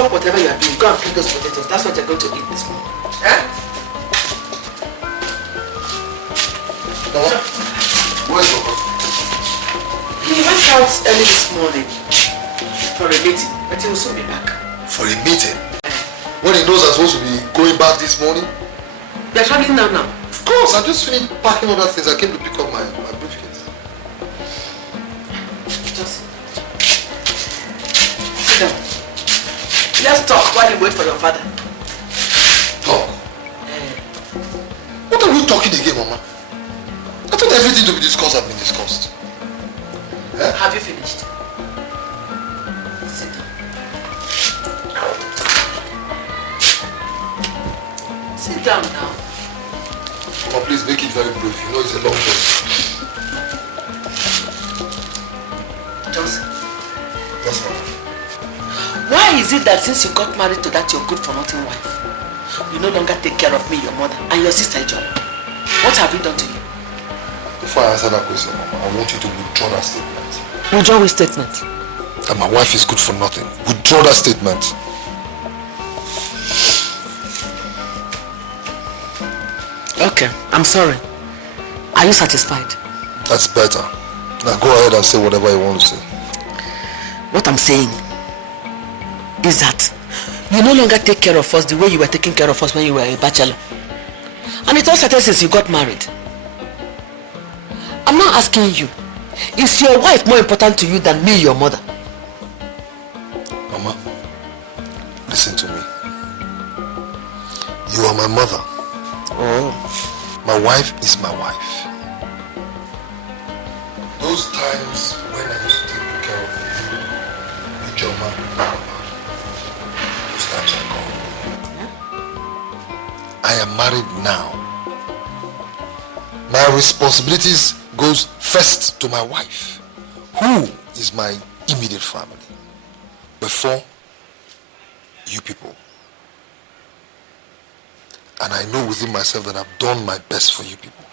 Stop whatever you are doing. Go and pick those potatoes. That's what you're going to eat this morning. Eh? Mama, where's Papa? He went out early this morning for a meeting, but he will soon be back. For a meeting? When he knows I'm supposed to be going back this morning? You're traveling now? Of course, I just finished packing other things. I came to pick up my briefcase. Just sit down. Let's talk while you wait for your father. Talk? What are we talking again, Mama? I thought everything to be discussed had been discussed. Eh? Have you finished? Sit down. Sit down now. Mama, please make it very brief. You know it's a long time. Johnson. Yes, Mama. Why is it that since you got married to that your good-for-nothing wife, you no longer take care of me, your mother, and your sister, John? What have we done to you? Before I answer that question, Mama, I want you to withdraw that statement. Withdraw which statement? That my wife is good for nothing. Withdraw that statement. Okay, I'm sorry. Are you satisfied? That's better. Now go ahead and say whatever you want to say. What I'm saying is that you no longer take care of us the way you were taking care of us when you were a bachelor. And it's all started since you got married. I'm not asking you, is your wife more important to you than me, your mother? Mama, listen to me. You are my mother. Oh. My wife is my wife. Those times when I used to take care of you, with your mom, those times are gone. Yeah? I am married now. My responsibilities goes first to my wife, who is my immediate family, before you people. And I know within myself that I've done my best for you people.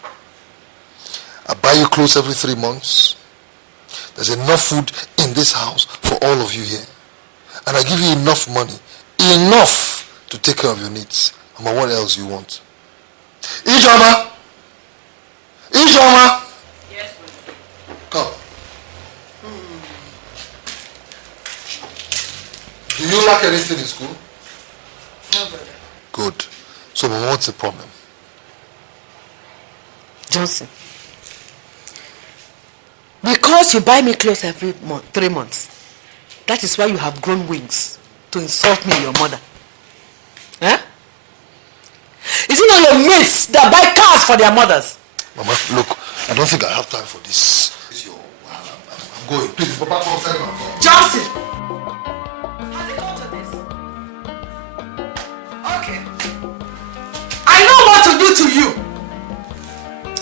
I buy you clothes every 3 months. There's enough food in this house for all of you here. And I give you enough money, enough to take care of your needs. Mama, what else you want? Ijoma! Ijoma! Yes, come. Do you lack anything in school? no, brother. Good. So, Mama, what's the problem? Johnson, because you buy me clothes every 3 months, that is why you have grown wings to insult me and your mother. Eh? Is it not your mates that buy cars for their mothers? Mama, look, I don't think I have time for this. I'm going. Please, Papa, come outside and go. Johnson! Has it come to this? Okay. I know what to do to you.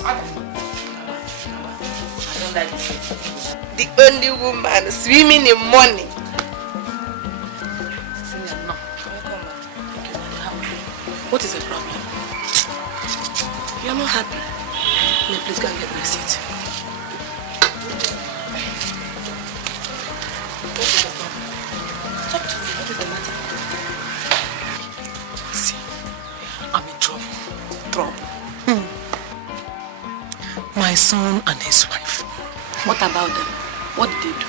I don't like this. The only woman swimming in money. What is the problem? You are not happy. May please go and get my seat. What is the problem? Talk to me. What is the matter? See, I'm in trouble. My son and his wife. What about them? What did they do?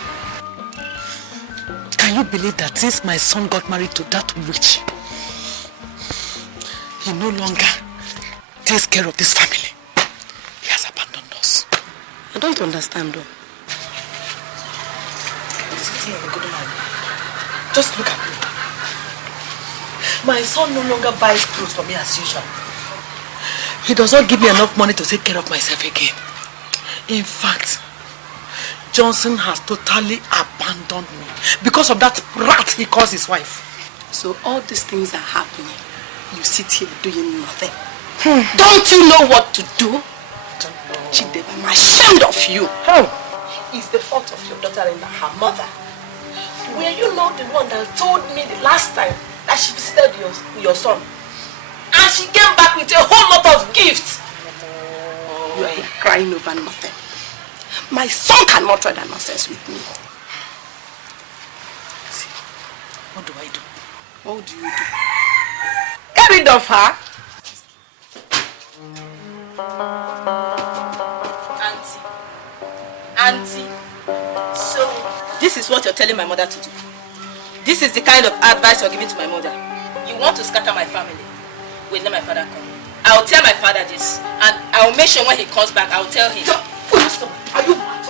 Can you believe that since my son got married to that witch, he no longer takes care of this family? He has abandoned us. I don't understand though. Just look at me. My son no longer buys clothes for me as usual. He does not give me enough money to take care of myself again. In fact, Johnson has totally abandoned me because of that rat he calls his wife. So all these things are happening. You sit here doing nothing. Don't you know what to do? Chideba, I'm ashamed of you. How? It's the fault of your daughter and her mother. Were you not the one that told me the last time that she visited your son? And she came back with a whole lot of gifts. You are here crying over nothing. My son cannot try that nonsense with me. See, what do I do? What would you do? Get rid of her? Auntie. So, this is what you're telling my mother to do. This is the kind of advice you're giving to my mother. You want to scatter my family. Wait, let my father come. I'll tell my father this, and I'll make sure when he comes back, I'll tell him. Stop. Are you mad?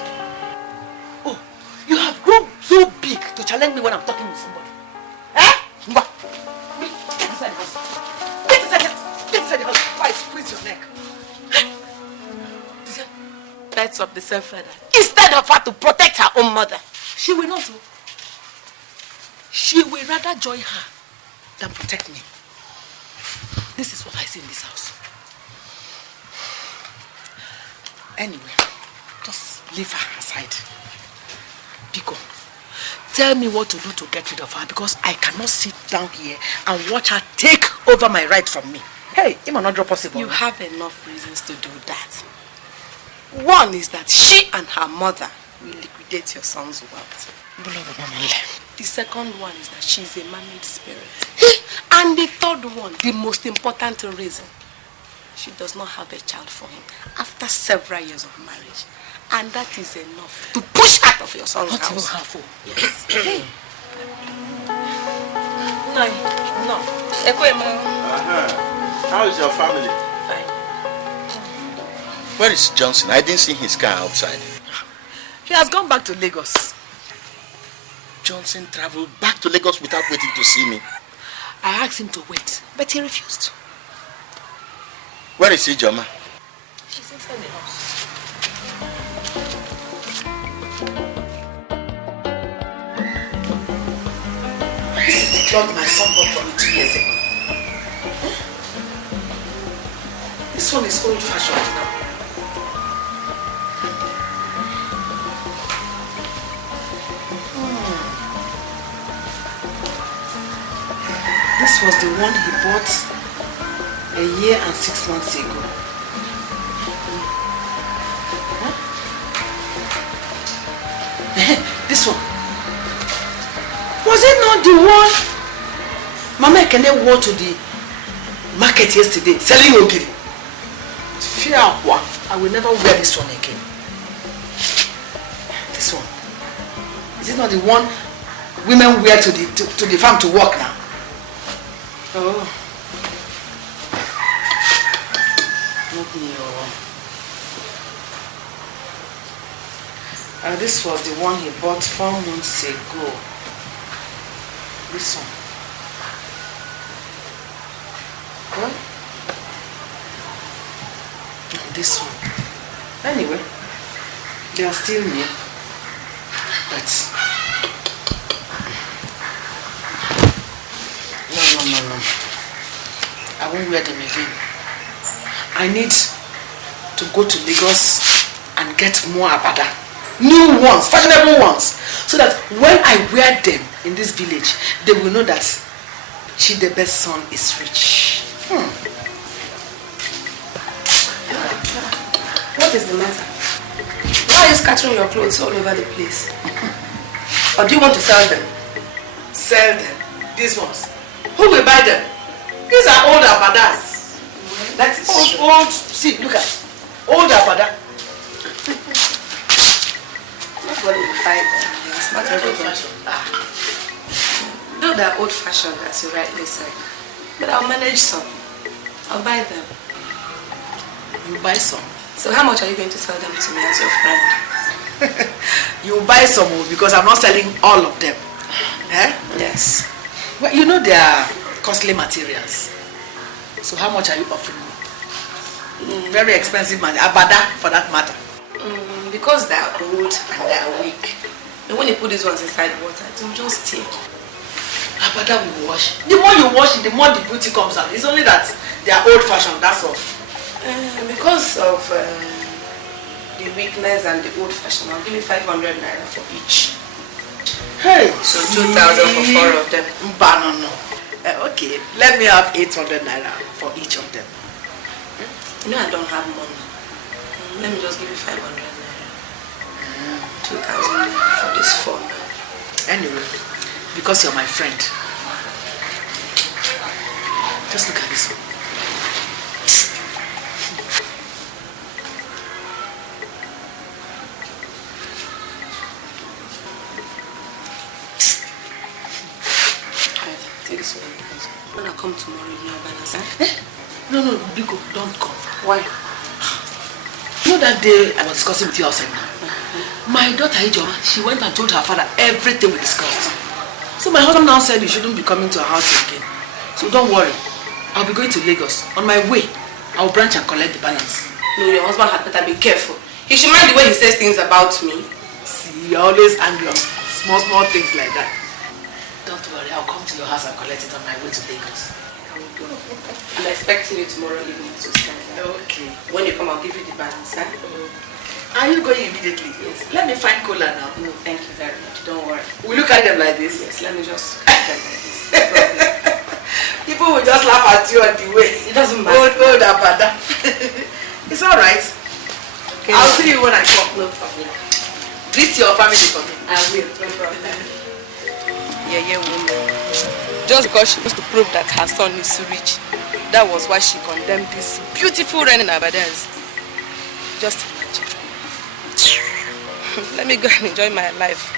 Oh, you have grown so big to challenge me when I'm talking with somebody. Eh? Get inside the house. Get inside the house. Why squeeze your neck? Lights up the self-father. Instead of her to protect her own mother. She will not. She will rather join her than protect me. This is what I see in this house. Anyway, just leave her aside. Pico, tell me what to do to get rid of her, because I cannot sit down here and watch her take over my right from me. Hey, it might not drop possible. You have enough reasons to do that. One is that she and her mother will liquidate your son's wealth. The second one is that she's a married spirit. And the third one, the most important reason, she does not have a child for him after several years of marriage. And that is enough to push out of your son's house. Yes. No. How is your family? Fine. Where is Johnson? I didn't see his car outside. He has gone back to Lagos. Johnson traveled back to Lagos without waiting to see me. I asked him to wait, but he refused. Where is he, Joma? She's inside the house. This is the cloth my son bought for me 2 years ago. This one is old-fashioned now. This was the one he bought a year and 6 months ago. Huh? This one. Was it not the one Mama Ekene wore to the market yesterday, selling ogiri? Fear, I will never wear this one again. This one. Is it not the one women wear to the farm to work now? Oh. Not me. This was the one he bought 4 months ago. This one. What? This one. Anyway, they are still new. But no. I won't wear them again. I need to go to Lagos and get more abada. New ones, fashionable ones. So that when I wear them in this village, they will know that Chidebe's son is rich. What is the matter? Why are you scattering your clothes all over the place? Or do you want to sell them? Sell them? These ones? Who will buy them? These are old abadas. That is old. See, look at old abada. Nobody will buy them. It's not everybody. Though they're old-fashioned, as you rightly said. But I'll manage some. I'll buy them. You buy some? So how much are you going to sell them to me as your friend? You buy some because I'm not selling all of them. Eh? Yes. Well, you know they are costly materials. So how much are you offering me? Very expensive money. Abada for that matter. Because they are old and they are weak. And when you put these ones inside water, it will just stick. Abada will wash. The more you wash it, the more the beauty comes out. It's only that they are old-fashioned, that's all. Because of the weakness and the old-fashioned, I'll give you 500 naira for each. Hey! So 2,000 for 4 of them. No. Okay, let me have 800 naira for each of them. You know I don't have money. Let me just give you 500 naira. 2,000 for this 4 now. Anyway, because you're my friend, Just look at this one. Take this one. When I come tomorrow, you know balance, No, Biko, don't come. Why? You know that day I was discussing with you outside now? My daughter Ijoma, she went and told her father everything we discussed. So my husband now said you shouldn't be coming to our house again. So don't worry. I'll be going to Lagos. On my way, I'll branch and collect the balance. No, your husband had better be careful. He should mind the way he says things about me. See, you're always angry on small things like that. Don't worry, I'll come to your house and collect it on my way to Lagos. I'm expecting you tomorrow evening to stand. Okay. When you come, I'll give you the balance, Are you going immediately? Yes. Let me find cola now. No, thank you very much. Don't worry. Will you carry them like this? Yes, let me just carry them like this. No problem. People will just laugh at you on the way. It doesn't matter. Old Abada. It's alright. Okay. I'll see you when I come. No problem. Greet your family for me. I will. No problem. Yeah, woman. Just because she wants to prove that her son is rich, that was why she condemned this beautiful rain in Abadez. Just imagine. Let me go and enjoy my life.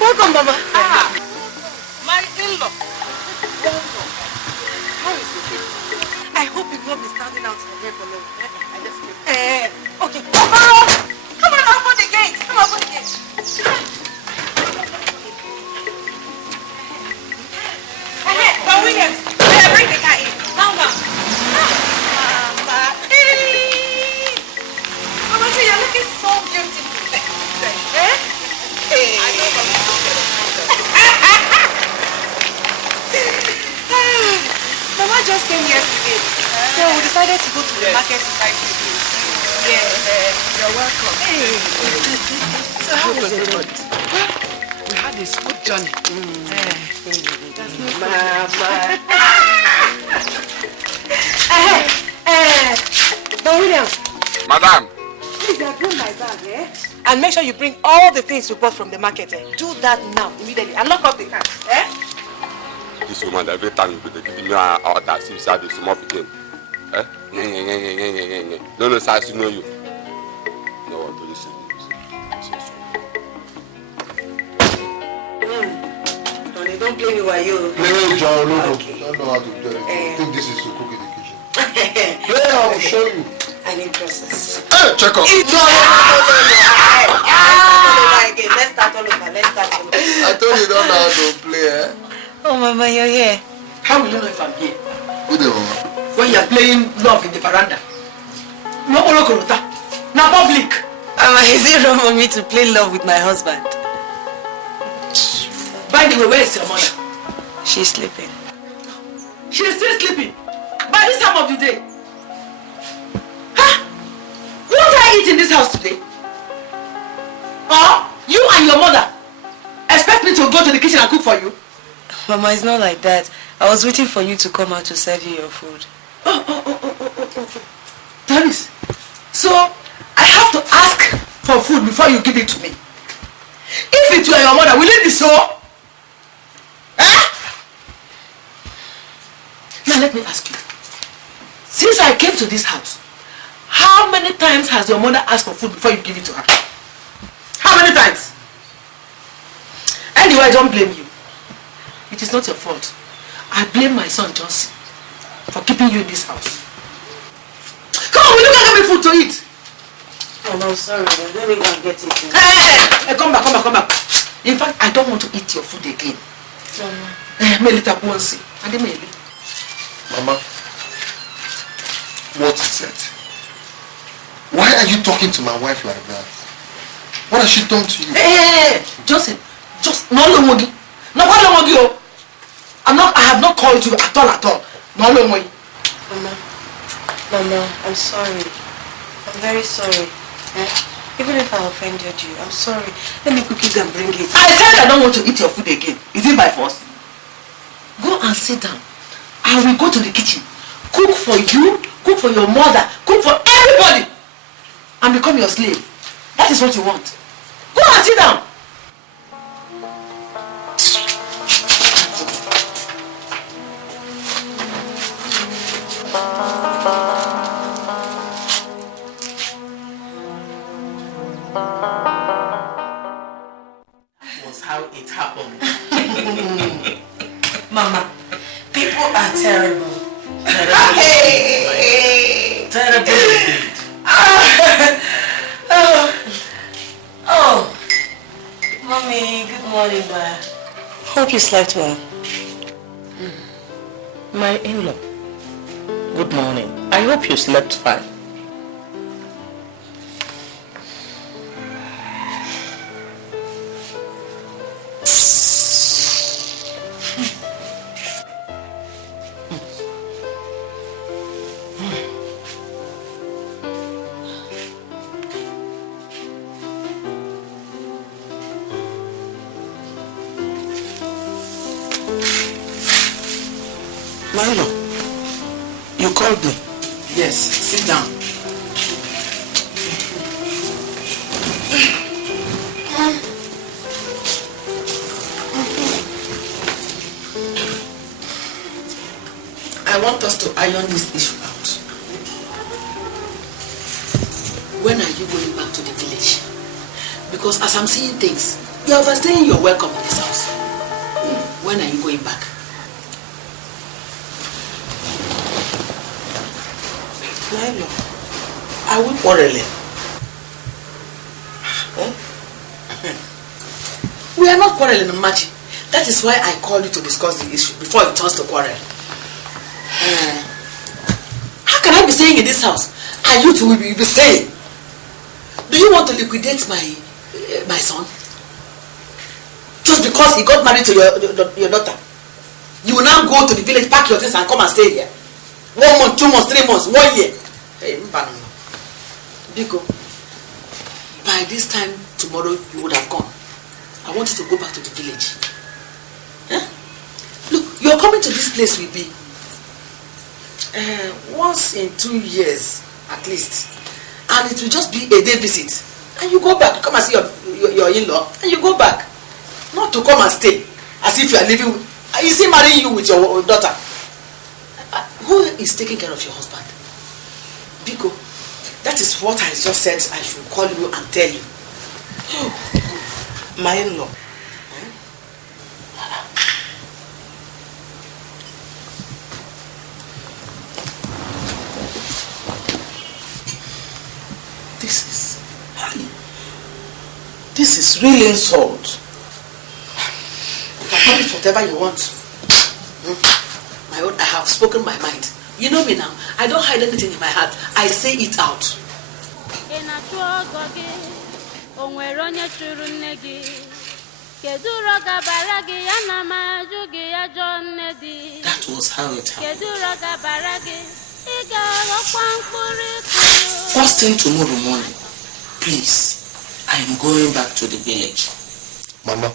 Welcome, Mama. My in-law. How is it? I hope you won't be standing out here for long. I just Okay, come on! Come on, open the gate! Come on, open the gate! But Williams, bring the car in. Now. Mama. Hey! Mama, see, you're looking so beautiful. Hey! I know what Mama just came yesterday, so we decided to go to the market to buy food. You're welcome. Hey. So how was it? We had a smooth journey. Mama. But William. Madam. Please, bring my bag, And make sure you bring all the things you bought from the market, Do that now, immediately, and lock up the car, This woman, every time you give me an order, she said this small begin. No, sir, I know you. No one to listen to Tony, don't play me while you. Play, John, no. Don't know how to do anything. I think this is to cook in the kitchen. Play, I will show you. I need process. Hey, check up. No. Let's start all over. I told you don't know how to play, Oh, Mama, you're here. How will you know if I'm here? Who the one? When you're playing love in the veranda. No Orokorota. Now public. Mama, is it wrong for me to play love with my husband? By the way, where is your mother? She's sleeping. She's still sleeping. By this time of the day. Huh? What do I eat in this house today? Or you and your mother expect me to go to the kitchen and cook for you? Mama, it's not like that. I was waiting for you to come out to serve you your food. Dennis, so I have to ask for food before you give it to me. If it were your mother, will it be so? Now let me ask you. Since I came to this house, how many times has your mother asked for food before you give it to her? How many times? Anyway, I don't blame you. It is not your fault. I blame my son Johnson for keeping you in this house. Come on, will you get me food to eat? Oh, no, sorry. Let me go and get it. Hey, come back. In fact, I don't want to eat your food again. Mama, what is it? Why are you talking to my wife like that? What has she done to you? Hey, Joseph, just no lomogi. No lomogi. I have not called you at all. No lomogi. Mama, I'm sorry. I'm very sorry. Even if I offended you, I'm sorry. Let me cook it and bring it. I said I don't want to eat your food again. Is it by force? Go and sit down. I will go to the kitchen. Cook for you, cook for your mother, cook for everybody. And become your slave. That is what you want. Go and sit down. Was how it happened. Mama, people are terrible. Terrible indeed. Oh, Mommy, good morning, ma. Hope you slept well. My in-law. Good morning. I hope you slept fine. Milo, you called me. Yes, sit down. I want us to iron this issue out. When are you going back to the village? Because as I'm seeing things, you're overstaying your welcome in this house. When are you going back? Milo, are we quarreling? We are not quarreling, Machi. That is why I called you to discuss the issue before it turns to quarrel. How can I be staying in this house and you two will be staying? Do you want to liquidate my son? Just because he got married to your daughter? You will now go to the village, pack your things and come and stay here. 1 month, 2 months, 3 months, 1 year. Hey, Biko, by this time tomorrow you would have gone. I want you to go back to the village. Look, you're coming to this place with me once in 2 years at least, and it will just be a day visit, and you go back, come and see your in-law, and you go back, not to come and stay as if you are living with, is he marrying you with your daughter? Who is taking care of your husband? Biko, that is what I just said I should call you and tell you. My in-law. This is really insult. You can call it whatever you want. I have spoken my mind. You know me now. I don't hide anything in my heart. I say it out. That was how it happened. First thing tomorrow morning, please, I am going back to the village. Mama,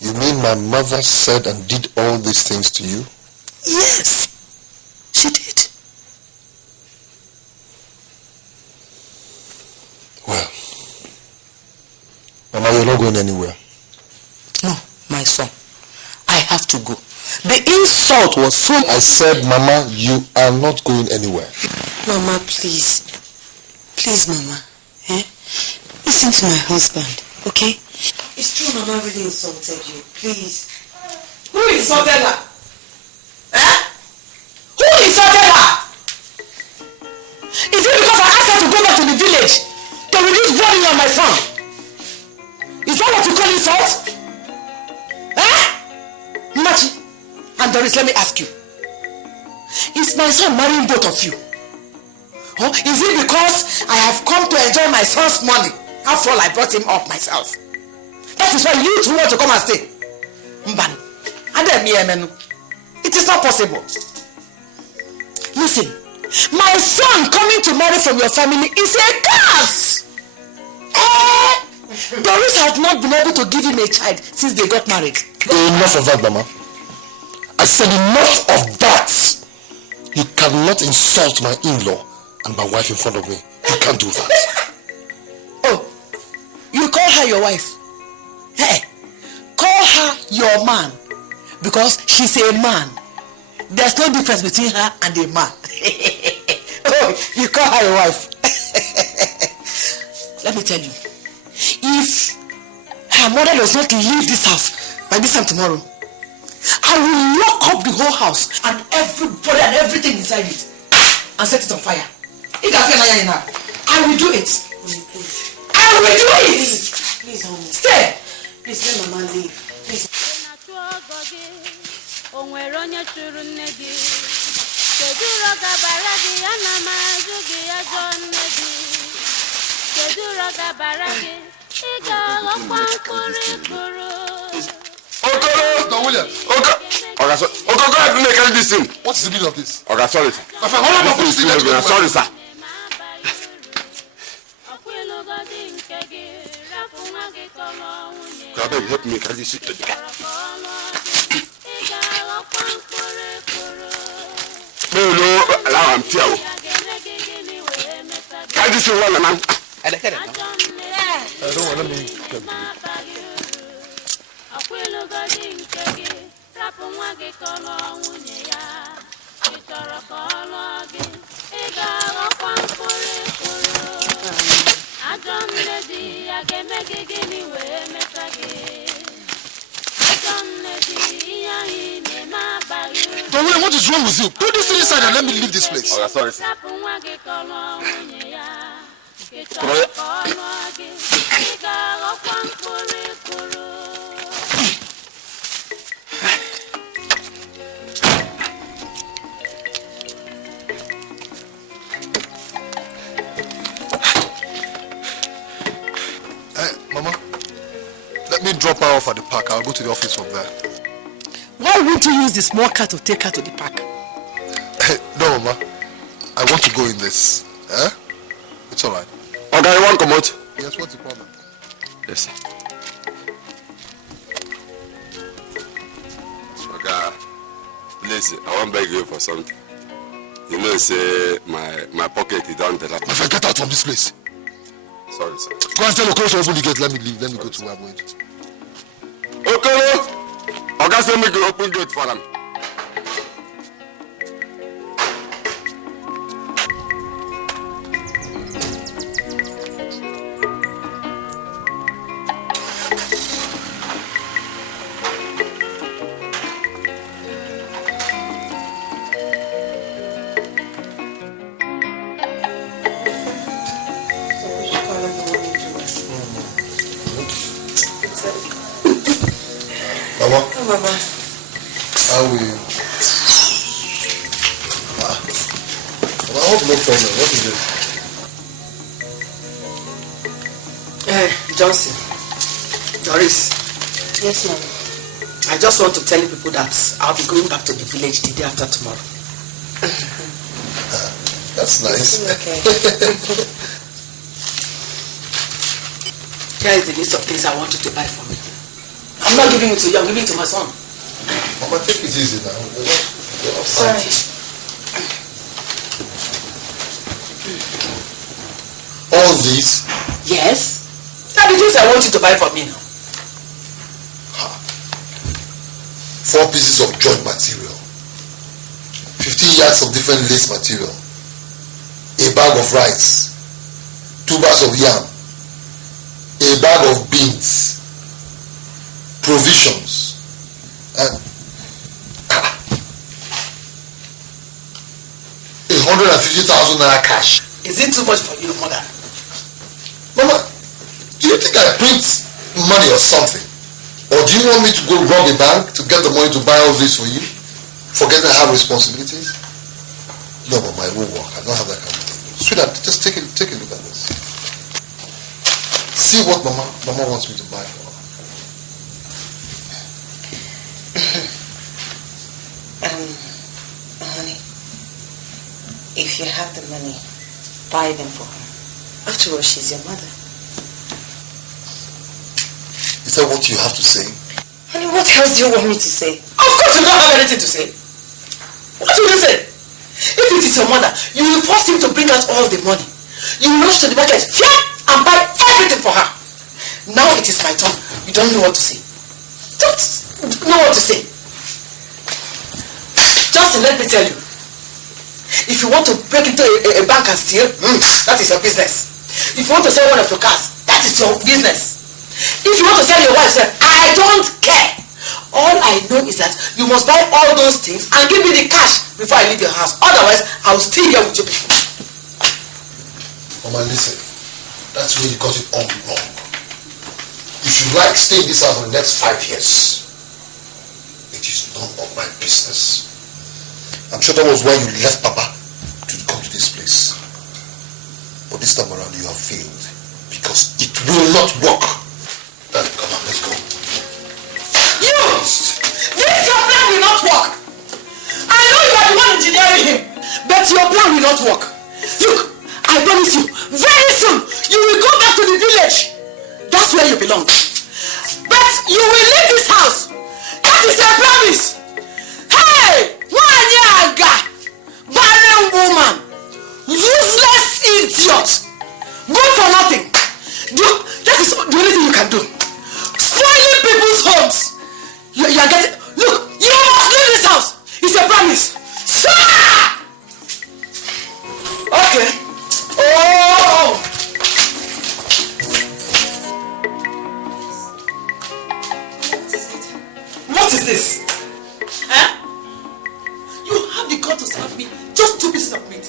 you mean my mother said and did all these things to you? Yes, she did. Well, Mama, you're not going anywhere. No, my son, I have to go. The insult was so... I said, Mama, you are not going anywhere. Mama, please. Please, Mama. Listen to my husband, okay? It's true Mama really insulted you. Please. Who insulted her? Who insulted her? Is it because I asked her to go back to the village to reduce burden on my son? Is that what you call insult? Machi and Doris, let me ask you. Is my son marrying both of you? Or is it because I have come to enjoy my son's money? After all, I brought him up myself. That is why you two want to come and stay. It is not possible. Listen, My son coming to marry from your family is a curse. Doris has not been able to give him a child since they got married. Enough of that, Mama. I said enough of that. You cannot insult my in-law and my wife in front of me. You can't do that. Oh, you call her your wife? Hey, call her your man, because she's a man. There's no difference between her and a man. Oh, you call her your wife. Let me tell you, if her mother does not leave this house by this time tomorrow, I will lock up the whole house and everybody and everything inside it and set it on fire. I will do it. I will do it. Please, honey. Stay. Please let Mama leave. Please. William. Okay, carry this in. What's the meaning of this? Okay, sorry, sir. Sorry, sir. God, help me carry this in. No, allow him to. Carry this in one, man. I don't want to be. William, what is wrong with you? Put this inside and let me leave this place. Okay, sorry, sir. Mama, let me drop her off at the park. I'll go to the office from there. Why won't you use the small car to take her to the park? No, Mama. I want to go in this. Eh? It's alright. Okay, you want to come out? Yes, what's the problem? Yes, sir. Okay, please, I want to beg you for something. You know, say my pocket is down there. My friend, get out from this place. Sorry, sir. Go and tell Okoro to open the gate. Let me leave. Let me go to where I'm going to. Okoro! Okay, say me go open gate for them. Mama. Oh, Mama. How are you? I hope no problem. What is it? Johnson. Doris. Yes, Mama. I just want to tell you people that I'll be going back to the village the day after tomorrow. That's nice. Okay. Here is the list of things I want you to buy for me. I'm not giving it to you, I'm giving it to my son. Mama, take it easy now. Sorry. All these? Yes? Now the things I want you to buy for me now. 4 pieces of joint material, 15 yards of different lace material, a bag of rice, 2 bags of yam, a bag of beans, provisions, and 150,000 naira cash. Is it too much for you, mother? Mama, do you think I print money or something? Or do you want me to go rob a bank to get the money to buy all this for you? Forgetting I have responsibilities? No, Mama, it won't work. I don't have that kind of thing. Sweetheart, just take a look at this. See what Mama wants me to buy for her. Honey, if If you have the money, buy them for her. After all, she's your mother. Is that what you have to say? Honey, what else do you want me to say? Of course you don't have anything to say. What will you say? If it is your mother, you will force him to bring out all the money. You will rush to the market, and buy everything for her. Now it is my turn. You don't know what to say. Don't know what to say. Just let me tell you. If you want to break into a bank and steal, that is your business. If you want to sell one of your cars, that is your business. If you want to sell your wife, I don't care. All I know is that you must buy all those things and give me the cash before I leave your house. Otherwise, I will stay here with you people. Mama, listen. That's where you got it all wrong. If you like, stay in this house for the next 5 years. It is none of my business. I'm sure that was why you left Papa to come to this place. But this time around, you have failed. Because it will not work. Daddy, come on, let's go. You! This your plan will not work. I know you are the one engineering him, but your plan will not work. Look, I promise you, very soon, you will go back to the village. That's where you belong. But you will leave this house. That is a promise. Hey! Wanyaga! Barren woman! Useless idiot! Good for nothing. That is the only thing you can do. Spoiling people's homes. You are getting... Look, you must leave this house. It's a promise. Okay. Oh! What is this? Huh? You have the gut to serve me just 2 pieces of meat.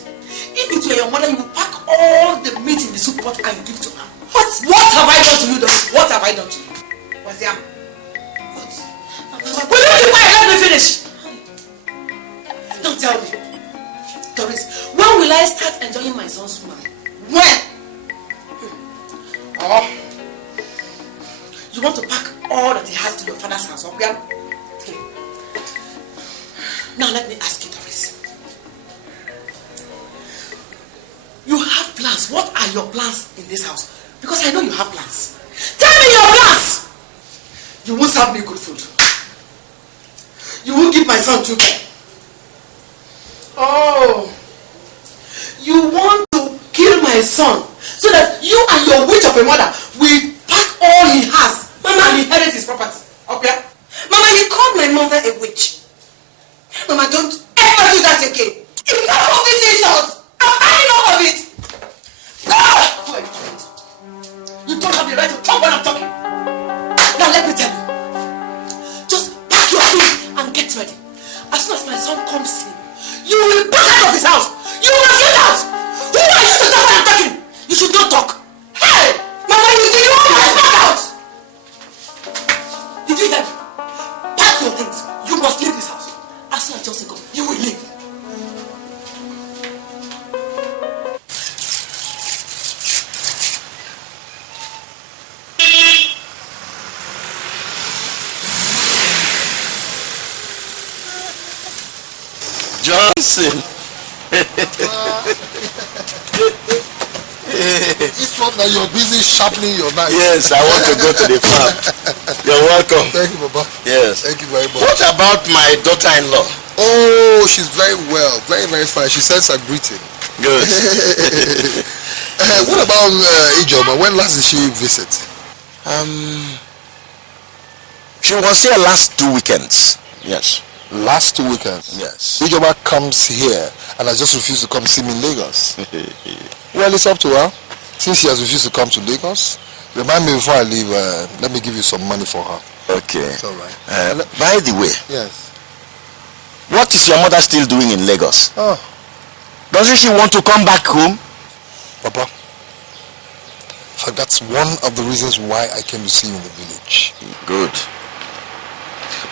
If it were your mother, you would pack all the meat in the soup pot and give to her. What have I done to you, Doris? What have I done to you? What's that? What? Will you be quiet? Let me finish. Now tell me, Doris, when will I start enjoying my son's money? When? Oh, you want to pack all that he has to your father's house? Okay? Now let me ask you, Doris. You have plans. What are your plans in this house? Because I know you have plans. Tell me your plans! You won't serve me good food. You won't give my son sugar. Oh. You want to kill my son so that you and your witch of a mother will pack all he has and inherit his property. Okay? Mama, you called my mother a witch. Mama, don't ever do that again. Enough of this insult. I've had enough of it. God! You don't have the right to talk when I'm talking. Now let me tell you. Just pack your things and get ready. As soon as my son comes in, you will back out of his house. You must get out. Who are you to talk when I'm talking? You should not talk. Hey! Mama, you did not back out. Did you hear me? Pack your things. You must leave this house. As soon as Johnson comes, you will leave. Johnson. This one that you're busy sharpening your knife. Yes, I want to go to the farm. You're welcome. Thank you, Baba. Yes. Thank you very much. What about my daughter-in-law? Oh, she's very well. Very, very fine. She sends her greeting. Good. What about Ijoma? When last did she visit? She was here last 2 weekends. Yes. Last 2 weekends? Yes. Ijoma comes here and has just refused to come see me in Lagos. Well, it's up to her. Since she has refused to come to Lagos, remind me before I leave, let me give you some money for her. Okay. It's all right. By the way, Yes. what is your mother still doing in Lagos? Oh, Doesn't she want to come back home? Papa. In fact, that's one of the reasons why I came to see you in the village. Good.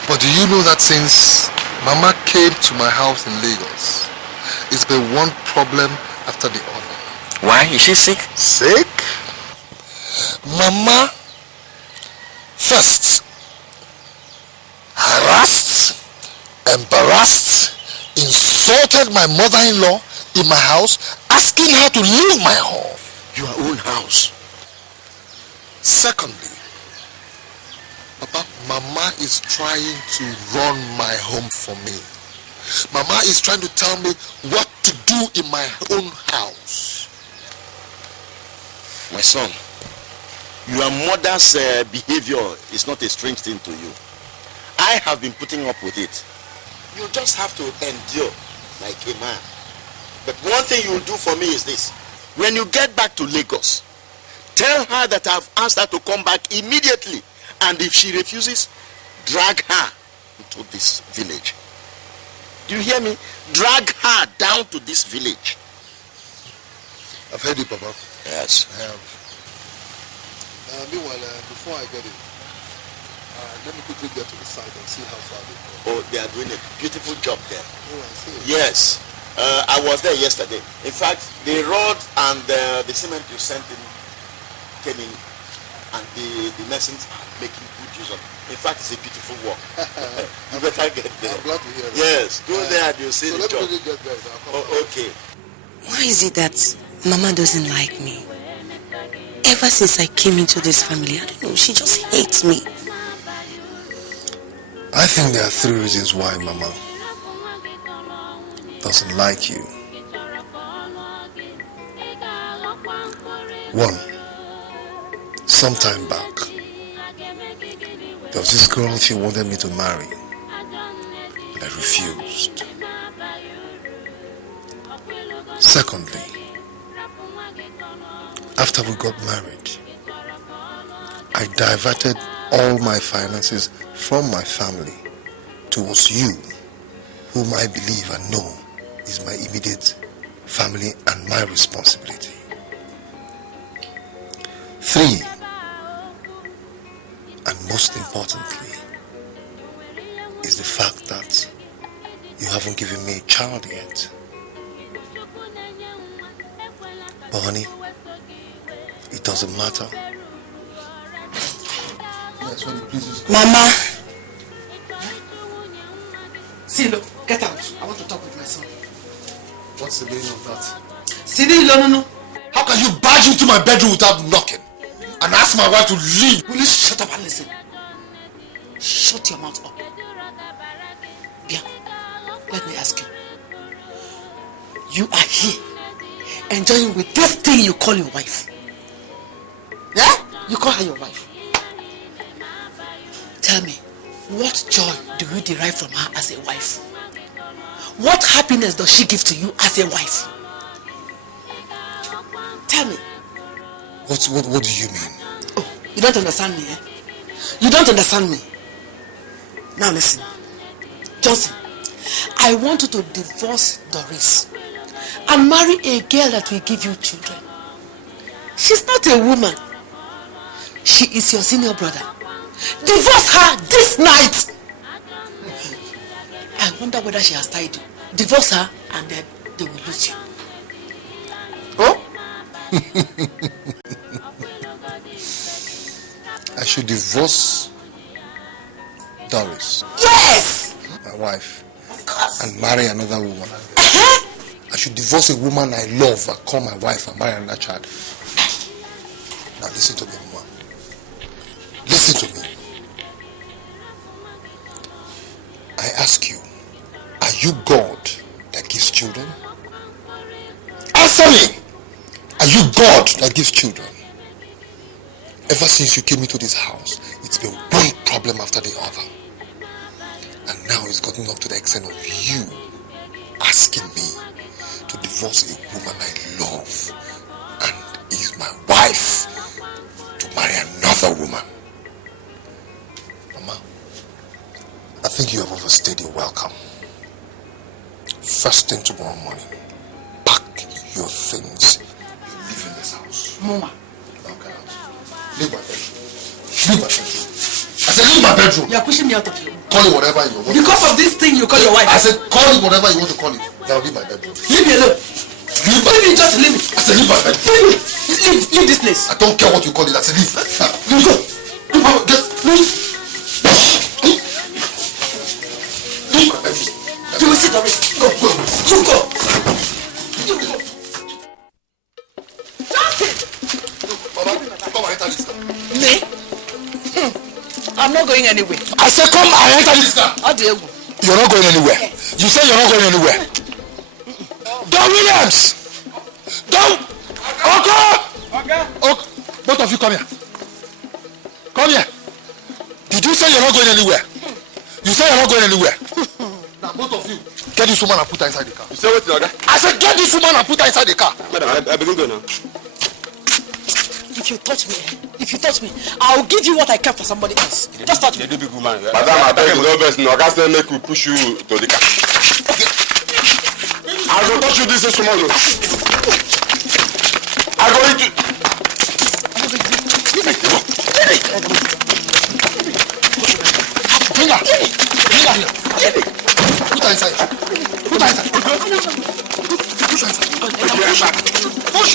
But do you know that since Mama came to my house in Lagos, it's been one problem after the other. Why? Is she sick? Sick? Mama first harassed, embarrassed, insulted my mother-in-law, in my house, asking her to leave my home. Your own house. Secondly, Papa, Mama is trying to run my home for me. Mama is trying to tell me what to do in my own house. My son, your mother's behavior is not a strange thing to you. I have been putting up with it. You just have to endure like a man. But one thing you will do for me is this. When you get back to Lagos, tell her that I've asked her to come back immediately. And if she refuses, drag her into this village. Do you hear me? Drag her down to this village. I've heard you, Papa. Yes. I have. Meanwhile, before I get in, let me quickly get to the site and see how far they go. Oh, they are doing a beautiful job there. Oh, I see. Yes. I was there yesterday. In fact, the road and the cement you sent in came in, and the masons are making good use of it. In fact, it's a beautiful walk. You better get there. I'm glad to hear that. Yes, go there and you'll see so the job. let me really get there. I'll come back. Okay. Why is it that Mama doesn't like me? Ever since I came into this family, I don't know, she just hates me. I think there are 3 reasons why Mama doesn't like you. 1, sometime back, there was this girl she wanted me to marry, and I refused. Secondly, after we got married, I diverted all my finances from my family towards you, whom I believe and know is my immediate family and my responsibility. 3, and most importantly, is the fact that you haven't given me a child yet. But honey, it doesn't matter. That's when it pleases God. Mama! Silo, get out. I want to talk with my son. What's the meaning of that? Silo, no. How can you barge into my bedroom without knocking and ask my wife to leave? Will you shut up and listen? Shut your mouth up. Bien, let me ask you. You are here, enjoying with this thing you call your wife. Yeah? You call her your wife. Tell me, what joy do you derive from her as a wife? What happiness does she give to you as a wife? Tell me. What do you mean? Oh, you don't understand me, eh? You don't understand me. Now listen. Johnson, I want you to divorce Doris and marry a girl that will give you children. She's not a woman. She is your senior brother. Divorce her this night. I wonder whether she has tied you. Divorce her and then they will lose you. Oh? I should divorce Doris. Yes! My wife. Of course. And marry another woman. I should divorce a woman I love and call my wife and marry another child. Now listen to me, Mama. Listen to me. I ask you, are you God that gives children? Answer me! Are you God that gives children? Ever since you came into this house, it's been one problem after the other. And now it's gotten up to the extent of you asking me to divorce a woman I love and is my wife to marry another woman. Mama, I think you have overstayed your welcome. First thing tomorrow morning, pack your things. You leave in this house. Mama. Okay. Leave my bedroom. Leave my bedroom. I said leave my bedroom. You are pushing me out of here. Call it whatever you want. Because of this thing you call your wife. I said call it whatever you want to call it. Now leave my bedroom. Leave me alone. Leave me, just leave me. I said leave my bedroom. Leave this place. I don't care what you call it. I said leave. You go. Leave my bedroom. You will see Doris. Go. You go. You I'm not going anywhere. I said come and enter this car. You're not going anywhere. You say you're not going anywhere. Don Williams! Don! Okay! Both of you come here. Come here. Did you say you're not going anywhere? You say you're not going anywhere. Now both of you, get this woman and put her inside the car. You say what, Oga? I said get this woman and put her inside the car. Madam, I begin go now. If you touch me, I'll give you what I kept for somebody else. Just touch me. Big woman. Madam, I beg you, no best. No, Oga say make we push you to the car. Okay. I go touch you this tomorrow. I go into. Bring her here. Put her inside. Push her inside. Push.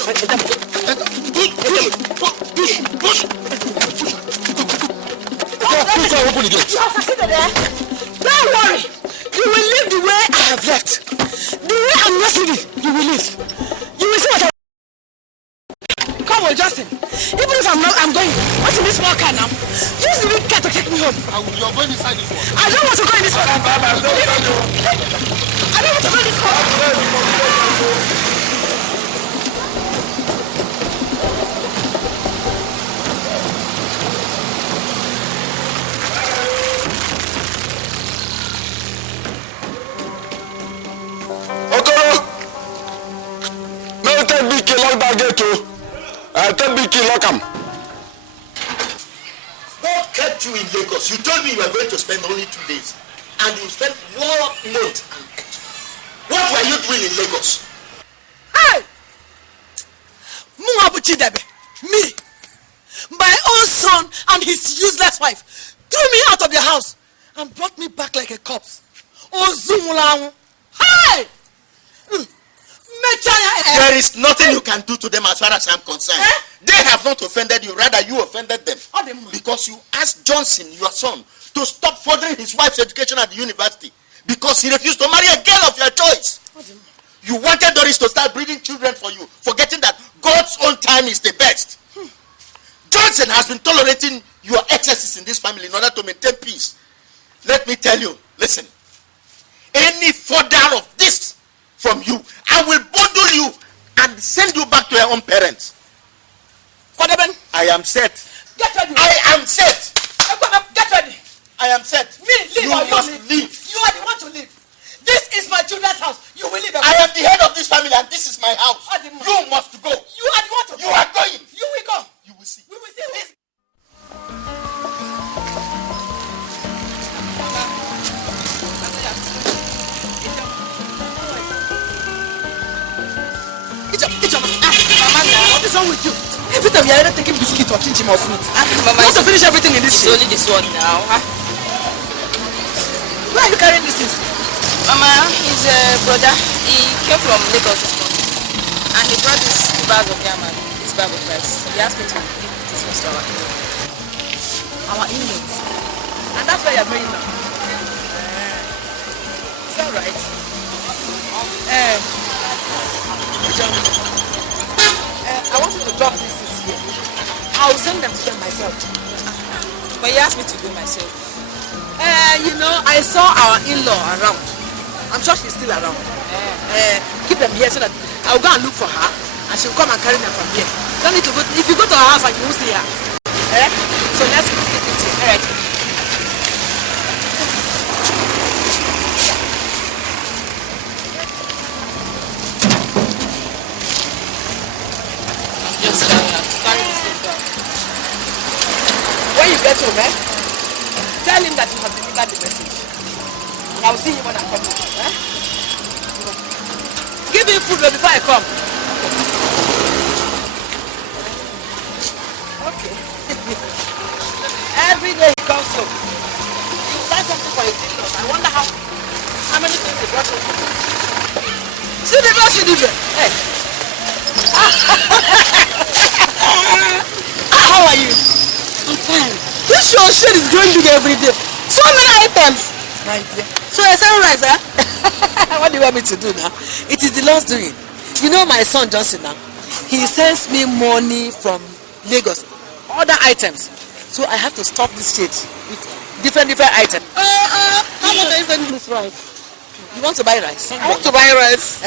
Open the gate. Don't worry. You will live the way I have left. The way I'm not living, you will live. You will see what I. Come on, Justin. Even if I'm going. What's in this small car now? Use the big car to take me home. You're going inside this one. I don't want to go in this one. I don't want to go in this one. Lock that gate too. Take big key, lock him. What kept you in Lagos? You told me you were going to spend only 2 days. And you spent 1 month and extra. What were you doing in Lagos? Hey! Me! My own son and his useless wife threw me out of the house and brought me back like a corpse. Ozokwor! Hey! There is nothing you can do to them as far as I'm concerned. They have not offended you, rather you offended them. Because you asked Johnson, your son, to stop furthering his wife's education at the university because he refused to marry a girl of your choice. You wanted Doris to start breeding children for you, forgetting that God's own time is the best. Johnson has been tolerating your excesses in this family in order to maintain peace. Let me tell you, listen, any further of this from you, I will bundle you and send you back to your own parents. I am set. Get ready. I am set. Get ready. I am set. Me, leave. You must leave. You are the one to leave. This is my children's house. You will leave. I am the head of this family and this is my house. You must go. You are the one to go. You are going. You will go. You will see. We will see this. What is wrong with you? Every time you are either taking biscuit or chin or fruit. Mama, you want to finish everything in this shit. It's only this one now. Where are you carrying this thing? Mama, his brother, he came from Lagos this morning. And he brought this bag of yam and this bag of rice. He asked me to give this first to our in-laws. Our in-laws? And that's where you're going now? Is that right? I want you to drop this here. I'll send them to them myself. But he asked me to go myself. You know, I saw our in-law around. I'm sure she's still around. Keep them here so that I'll go and look for her and she'll come and carry them from here. Don't need to go. If you go to her house and you won't see her. So let's keep it here. All right. Just carry this thing down. When you get home, tell him that you have delivered the message. And I will see him when I come home. Give him food before I come. Okay. Every day he comes home. He will buy something for his in-laws. I wonder how many things he brought home. See the glass you did there? Hey. How are you? I'm fine. This your shit is growing big every day. So many items. So I said, right, sir? What do you want me to do now? It is the Lord's doing. You know my son Johnson now. He sends me money from Lagos. Other items. So I have to stuff this shade with different items. How much are you selling this rice? You want to buy rice? I want to buy rice.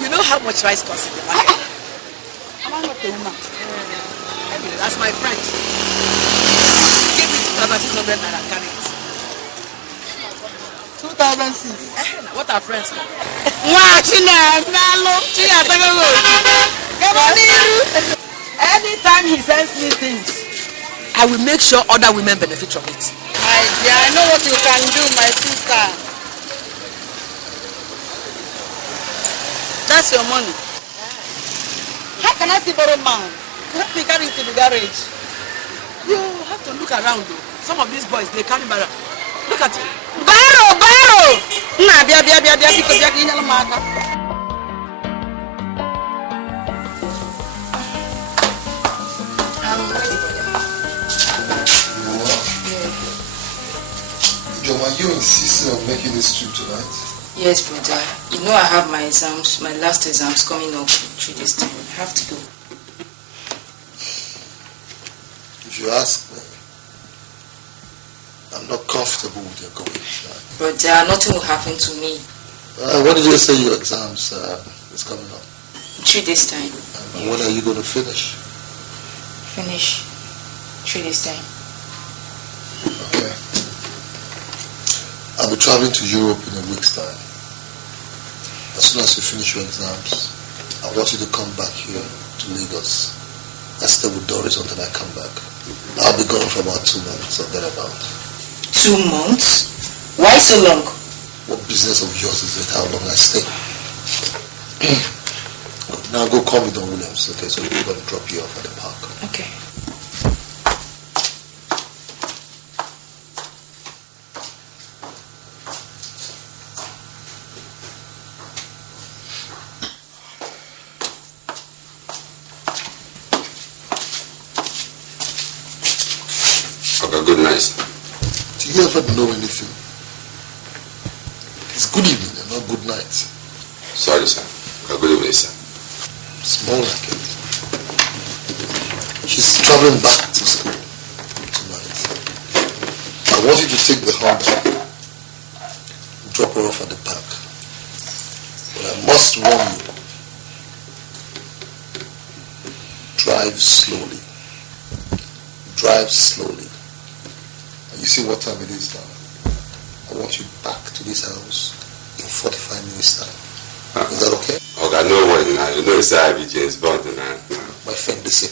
You know how much rice costs in the market? Am I not a woman? That's my friend. Give me 2,600 naira and carry it. 2,006. What are friends for? Anytime he sends me things, I will make sure other women benefit from it. My dear, I know what you can do, my sister. That's your money. How can I see borrow man? Help me carry it to the garage. You have to look around though. Some of these boys, they carry barrel. Look at it. Barrow! Nah, bia, because you're in the market. Joma, you insisted on making this trip tonight? Yes, brother. You know I have my exams, my last exams coming up 3 days time. I have to go. If you ask me, I'm not comfortable with your going tonight. Brother, nothing will happen to me. What did you say your exams is coming up? 3 days time. And when are you going to finish? Finish 3 days time. Okay. I'll be traveling to Europe in a week's time. As soon as you finish your exams, I want you to come back here to Lagos and stay with Doris until I come back. I'll be gone for about 2 months or thereabout. 2 months? Why so long? What business of yours is it how long I stay? Now go call me Don Williams, okay? So we're going to drop you off at the park. Okay. Good night. Do you ever know anything? It's good evening and not good night. Sorry, sir. Good evening, sir. It's more like it. She's traveling back to school tonight. I want you to take the Honda and drop her off at the park. But I must warn you. Drive slowly. Drive slowly. You see what time it is now? I want you back to this house in 45 minutes time. Is that okay? Okay, no worry now. You know it's I be James Bond now. My friend, listen.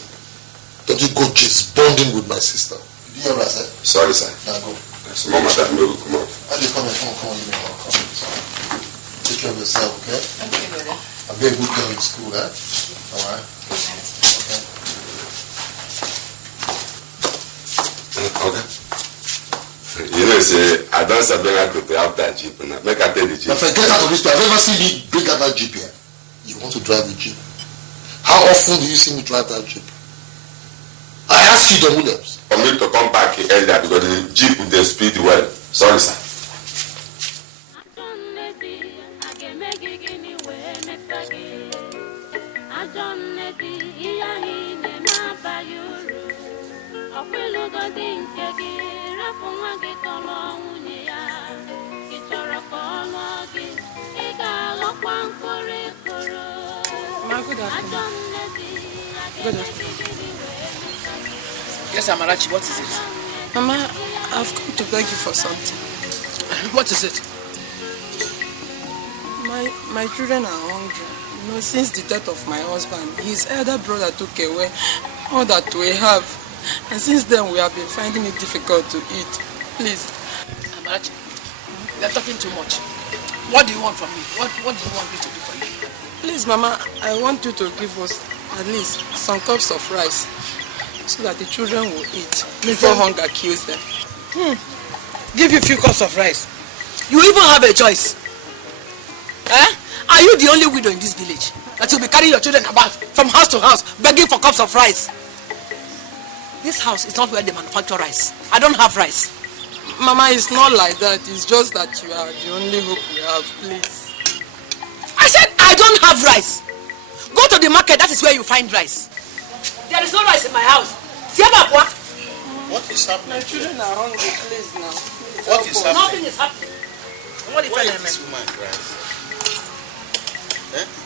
Don't you go James Bonding with my sister. Did you hear what I said? Sorry, sir. Now go. So, Mama, that will come out. How do you come and come you know, come. Take care of yourself, okay? Okay, brother. I'll be a good girl in school, eh? Alright? Okay. You know, say, I don't say I could have that Jeep now. Make I take the Jeep. If I get out of this place, I've never seen me bring out that Jeep here. You want to drive the Jeep? How often do you see me drive that Jeep? I asked you, Don Williams. For me to come back earlier because the Jeep would then speed well. Sorry, sir. Good afternoon. Good afternoon. Yes, Amarachi, what is it? Mama, I've come to beg you for something. What is it? My children are hungry. You know, since the death of my husband, his elder brother took away all that we have. And since then, we have been finding it difficult to eat. Please. Amarachi, you're talking too much. What do you want from me? What do you want me to do for you? Please, Mama, I want you to give us at least some cups of rice so that the children will eat before hunger kills them. Give you a few cups of rice. You even have a choice. Eh? Are you the only widow in this village that you'll be carrying your children about from house to house begging for cups of rice? This house is not where they manufacture rice. I don't have rice. Mama, it's not like that. It's just that you are the only hope we have. Please. I said I don't have rice. Go to the market. That is where you find rice. There is no rice in my house. What is happening? My children are hungry, please now. What is happening? Nothing is happening. What is Why is happening? this woman crying?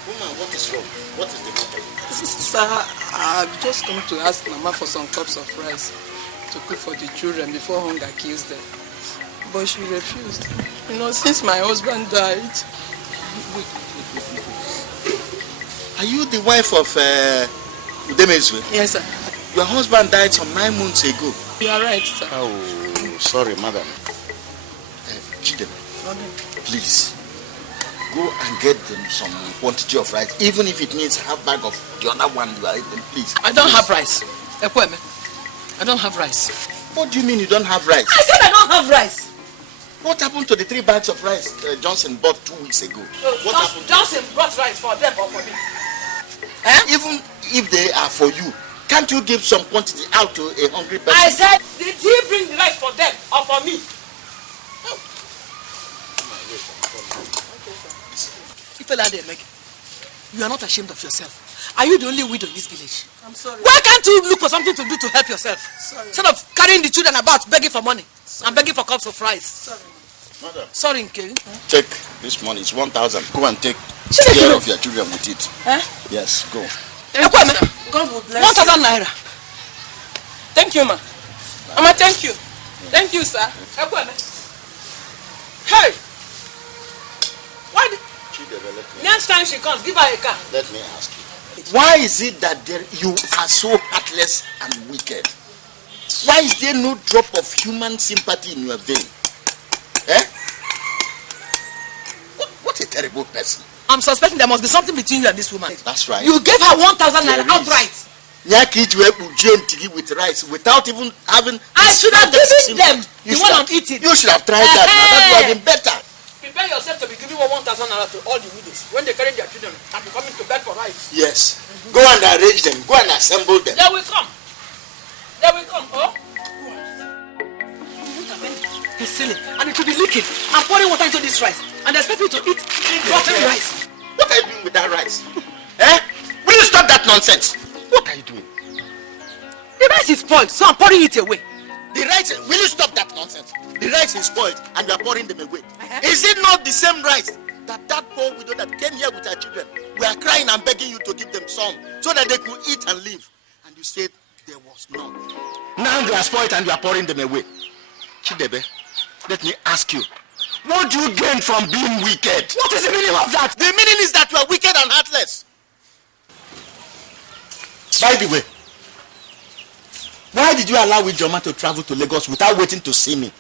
Woman, what is wrong? What is the matter? Sir, I've just come to ask Mama for some cups of rice to cook for the children before hunger kills them. But she refused. You know, since my husband died. Are you the wife of Nzeul? Yes, sir. Your husband died some 9 months ago. You are right, sir. Oh, sorry, madam. Chidem, please, go and get them some quantity of rice, even if it means half bag of the other one you are eating, please. I don't have rice. Ekweme, I don't have rice. What do you mean you don't have rice? I said I don't have rice. What happened to the 3 bags of rice Johnson bought 2 weeks ago? What happened? Johnson brought rice for them or for me. Even if they are for you, can't you give some quantity out to a hungry person? I said, did he bring the rice for them or for me? You are not ashamed of yourself. Are you the only widow in this village? I'm sorry. Why can't you look for something to do to help yourself? Sorry. Instead of carrying the children about begging for money and begging for cups of rice. Sorry. Madam, Sorry, Nkiru. take this money. It's 1,000. Go and take care of your children with it. Yes, go. Thank you, sir. God will bless 1,000 naira. Thank you, ma. Mama, thank you. Thank you, sir. Hey! Why next time she comes, give her a car. Let me ask you. Why is it that you are so heartless and wicked? Why is there no drop of human sympathy in your vein? What a terrible person. I'm suspecting there must be something between you and this woman. That's right. You gave her 1,000 naira outright. With rice without even having. I should have given them the one I'm eating. You should have tried that. That would have been better. Prepare yourself to be giving 1,000 naira to all the widows when they carry their children and be coming to bed for rice. Yes. Go and arrange them. Go and assemble them. They will come. They will come. Oh. It's silly. And it will be leaking. I'm pouring water into this rice. And they expect me to eat rotten rice. What are you doing with that rice? Will you stop that nonsense? What are you doing? The rice is spoiled, so I'm pouring it away. The rice, will you stop that nonsense? The rice is spoiled and you are pouring them away. Is it not the same rice that poor widow that came here with her children? We are crying and begging you to give them some so that they could eat and live. And you said there was none. Now they are spoiled and you are pouring them away. Chidebe, let me ask you, what do you gain from being wicked? What is the meaning of that? The meaning is that you are wicked and heartless. By the way, why did you allow Ijoma to travel to Lagos without waiting to see me?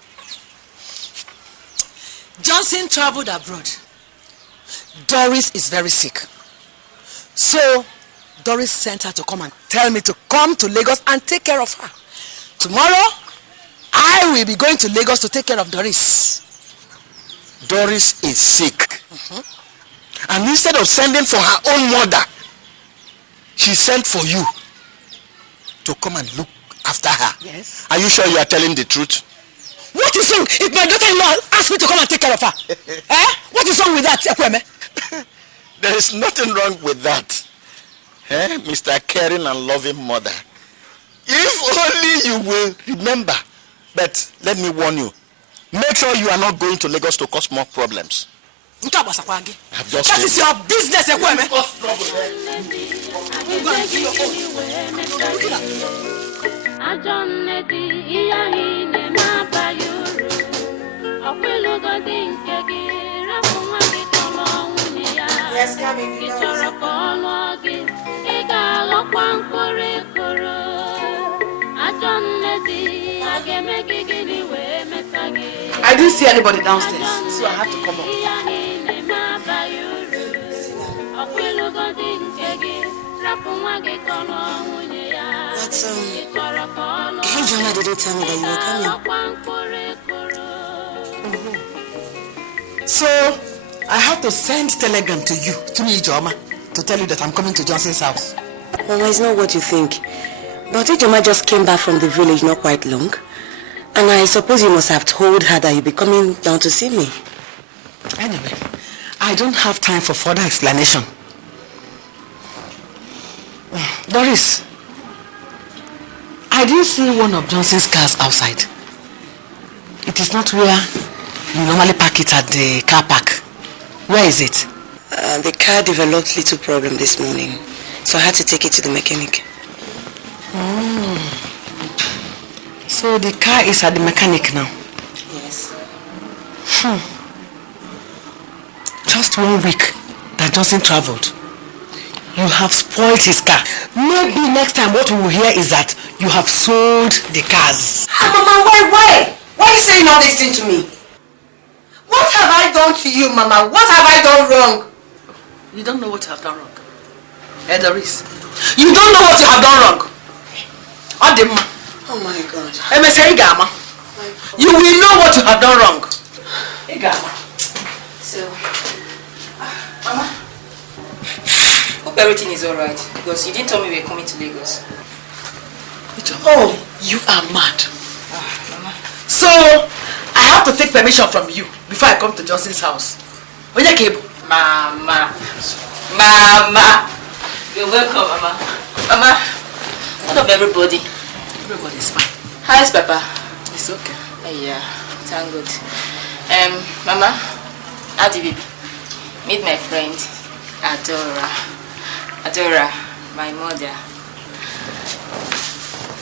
Johnson traveled abroad. Doris is very sick. So, Doris sent her to come and tell me to come to Lagos and take care of her. Tomorrow, I will be going to Lagos to take care of Doris. Doris is sick. And instead of sending for her own mother, she sent for you to come and look after her. Yes. Are you sure you are telling the truth? What is wrong if my daughter-in-law asked me to come and take care of her? What is wrong with that, Ekweme? There is nothing wrong with that. Mr. Caring and loving mother. If only you will remember. But let me warn you. Make sure you are not going to Lagos to cause more problems. That is your business, Ekweme. Yes, coming. I didn't see anybody downstairs, so I had to come up. But Jonah didn't tell me that you were coming. So I have to send telegram to you, to me, Ijoma, to tell you that I'm coming to Johnson's house. Mama, it's not what you think. But Ijoma just came back from the village not quite long. And I suppose you must have told her that you'll be coming down to see me. Anyway, I don't have time for further explanation. Doris, I didn't see one of Johnson's cars outside. It is not where you normally park it at the car park. Where is it? The car developed little problem this morning, so I had to take it to the mechanic. So the car is at the mechanic now? Yes. Just 1 week that Johnson traveled. You have spoiled his car. Maybe next time what we will hear is that you have sold the cars. Mama, why? Why are you saying all this thing to me? What have I done to you, Mama? What have I done wrong? You don't know what you have done wrong. Doris, you don't know what you have done wrong. Oh my God. You will know what you have done wrong. So, Mama, hope everything is alright, because you didn't tell me we were coming to Lagos. Oh, you are mad. Mama. So, I have to take permission from you before I come to Johnson's house. Mama. You're welcome, Mama. Mama, what of everybody? Everybody is fine. How is Papa? It's okay. Yeah, thank God. Mama, Adi, meet my friend, Adora, my mother.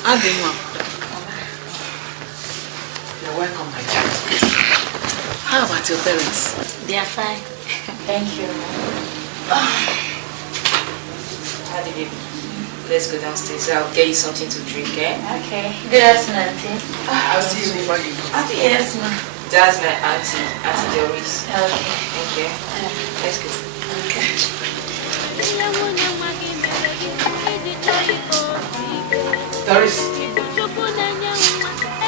Adima. You're welcome, my child. How about your parents? They are fine. Thank you. Adi, let's go downstairs. I'll get you something to drink, eh? Okay. Good afternoon, Auntie. I'll see you before you go. Auntie, Yes, ma'am. that's my Auntie Doris. Okay. Thank you. Let's go. Okay. Doris,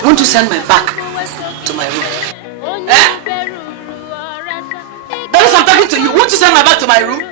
won't you send my bag to my room? Eh? Doris, I'm talking to you. Won't you send my bag to my room? Eh?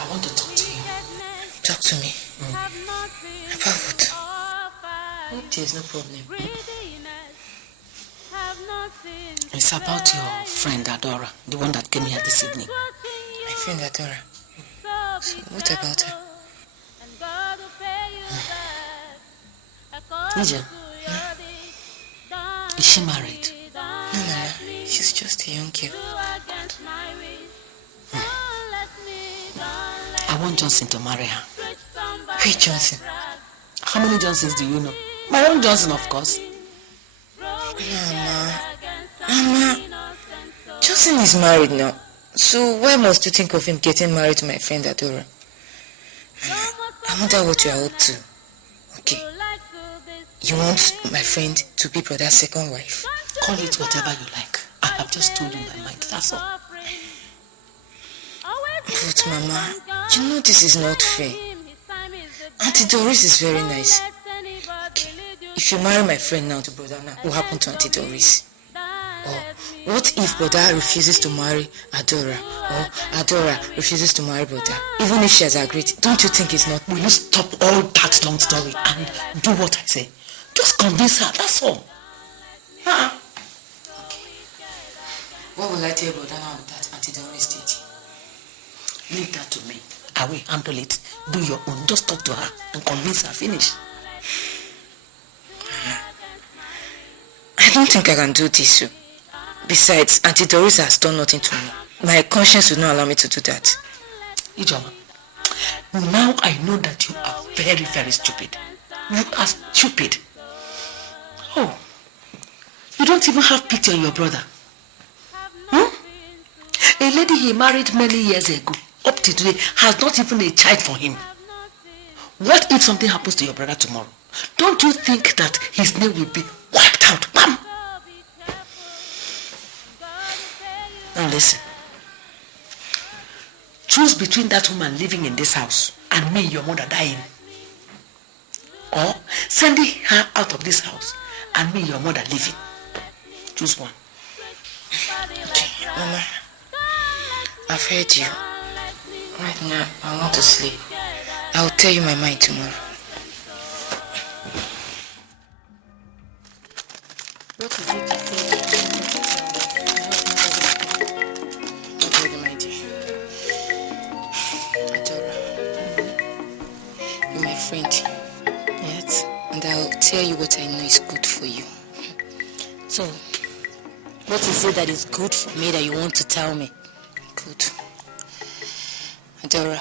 I want to talk to you. Talk to me. About what? Hope there's no problem. It's about your friend Adora, the one that came here this evening. My friend Adora. So what about her? Nija, is she married? No, Mama. She's just a young girl. I want Johnson to marry her. Wait, Johnson. How many Johnsons do you know? My own Johnson, of course. Mama, Johnson is married now. So why must you think of him getting married to my friend Adora? Mama, I wonder what you are up to. Okay. You want my friend to be brother's second wife? Call it whatever you like. I have just told you my mind, that's all. But Mama, you know this is not fair. Auntie Doris is very nice. Okay, if you marry my friend now to brother now, what will happen to Auntie Doris? Or what if brother refuses to marry Adora? Or Adora refuses to marry brother? Even if she has agreed, don't you think it's not? Will you stop all that long story and do what I say? Just convince her, that's all. Okay. What will I tell brother now that Auntie Doris did? Leave that to me. I will handle it. Do your own. Just talk to her and convince her. Finish. I don't think I can do this. Besides, Auntie Doris has done nothing to me. My conscience would not allow me to do that. Ijoma, now I know that you are very, very stupid. You are stupid. Oh, you don't even have pity on your brother. A lady he married many years ago, up to today, has not even a child for him. What if something happens to your brother tomorrow? Don't you think that his name will be wiped out? Ma'am! Now listen. Choose between that woman living in this house and me, your mother, dying. Or sending her out of this house and me, your mother, living. Choose one. Okay, Mama. I've heard you. Right now, I want to sleep. I'll tell you my mind tomorrow. What is it to say? Okay, my dear. Adora, you're my friend. Yes. And I'll tell you what I know is good for you. So, what is it that is good for me that you want to tell me? Good. Adora,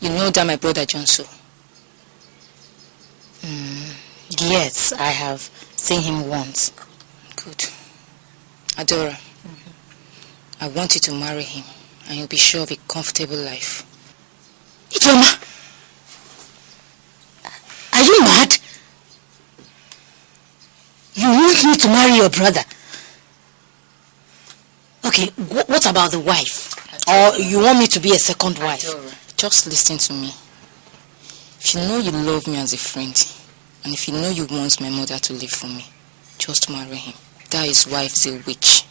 you know that my brother Johnson. Yes, I have seen him once. Good. Adora, I want you to marry him and you'll be sure of a comfortable life. Ijoma, are you mad? You want me to marry your brother? Okay, what about the wife? Or you want me to be a second wife? Adora, just listen to me. If you know you love me as a friend, and if you know you want my mother to live for me, just marry him. That his wife is a witch.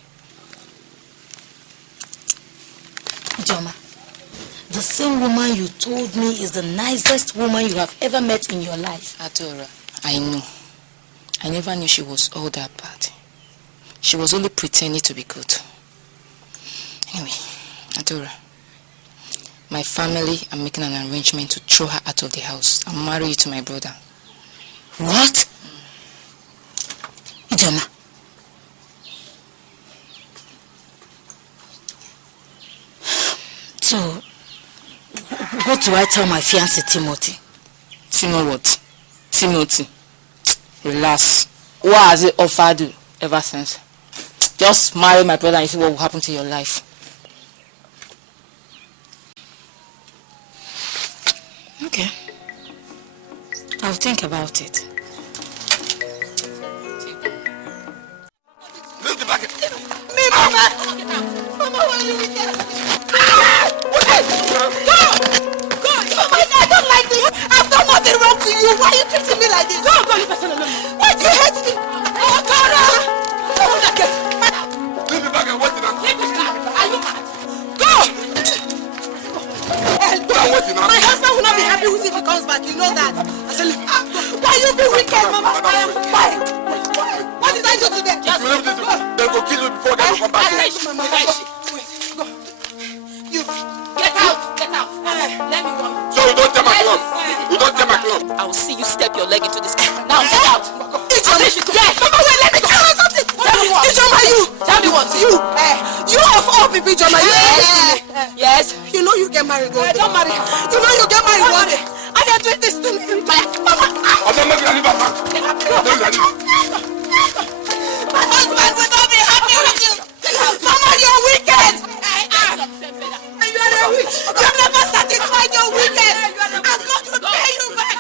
Ijoma, the same woman you told me is the nicest woman you have ever met in your life. Adora, I know. I never knew she was all that bad. She was only pretending to be good. Anyway, Adora, my family are making an arrangement to throw her out of the house and marry you to my brother. What? Ijoma. So, what do I tell my fiancé Timothy? Timo what? Timothy. Relax. What has it offered you ever since? Just marry my brother and see what will happen to your life. Okay. I'll think about it. Leave the bucket. Me, Mama! Mama, why are you with us? Go! Mama, I don't like this! I've done nothing wrong to you! Why are you treating me like this? Go, you person alone! Why do you hate me? Oh, Kara! Leave the bucket. What's it on? Are you mad? Go! My husband will not be happy with if he comes back, you know that. I said, why you be wicked, Mama? Why? What did I do today? If you leave this, they'll go kill you before they come back. Mama, go. You, get out. Let me walk. So you don't tell my club. You don't tell my club. I will see you step your leg into this car. Now get out. Yes. Mama, wait, let me tell you something. Tell me what? Ijoma, you. Tell me what? You of all people, Ijoma, you. Yes. You know you get married one day. Don't marry her. You know you get married one day. And you're doing this to me. Mama. I'm not making any back. My husband will not be happy with you. Mama, you're wicked. And you are a witch. You're never satisfied. You're wicked. And God will pay you back.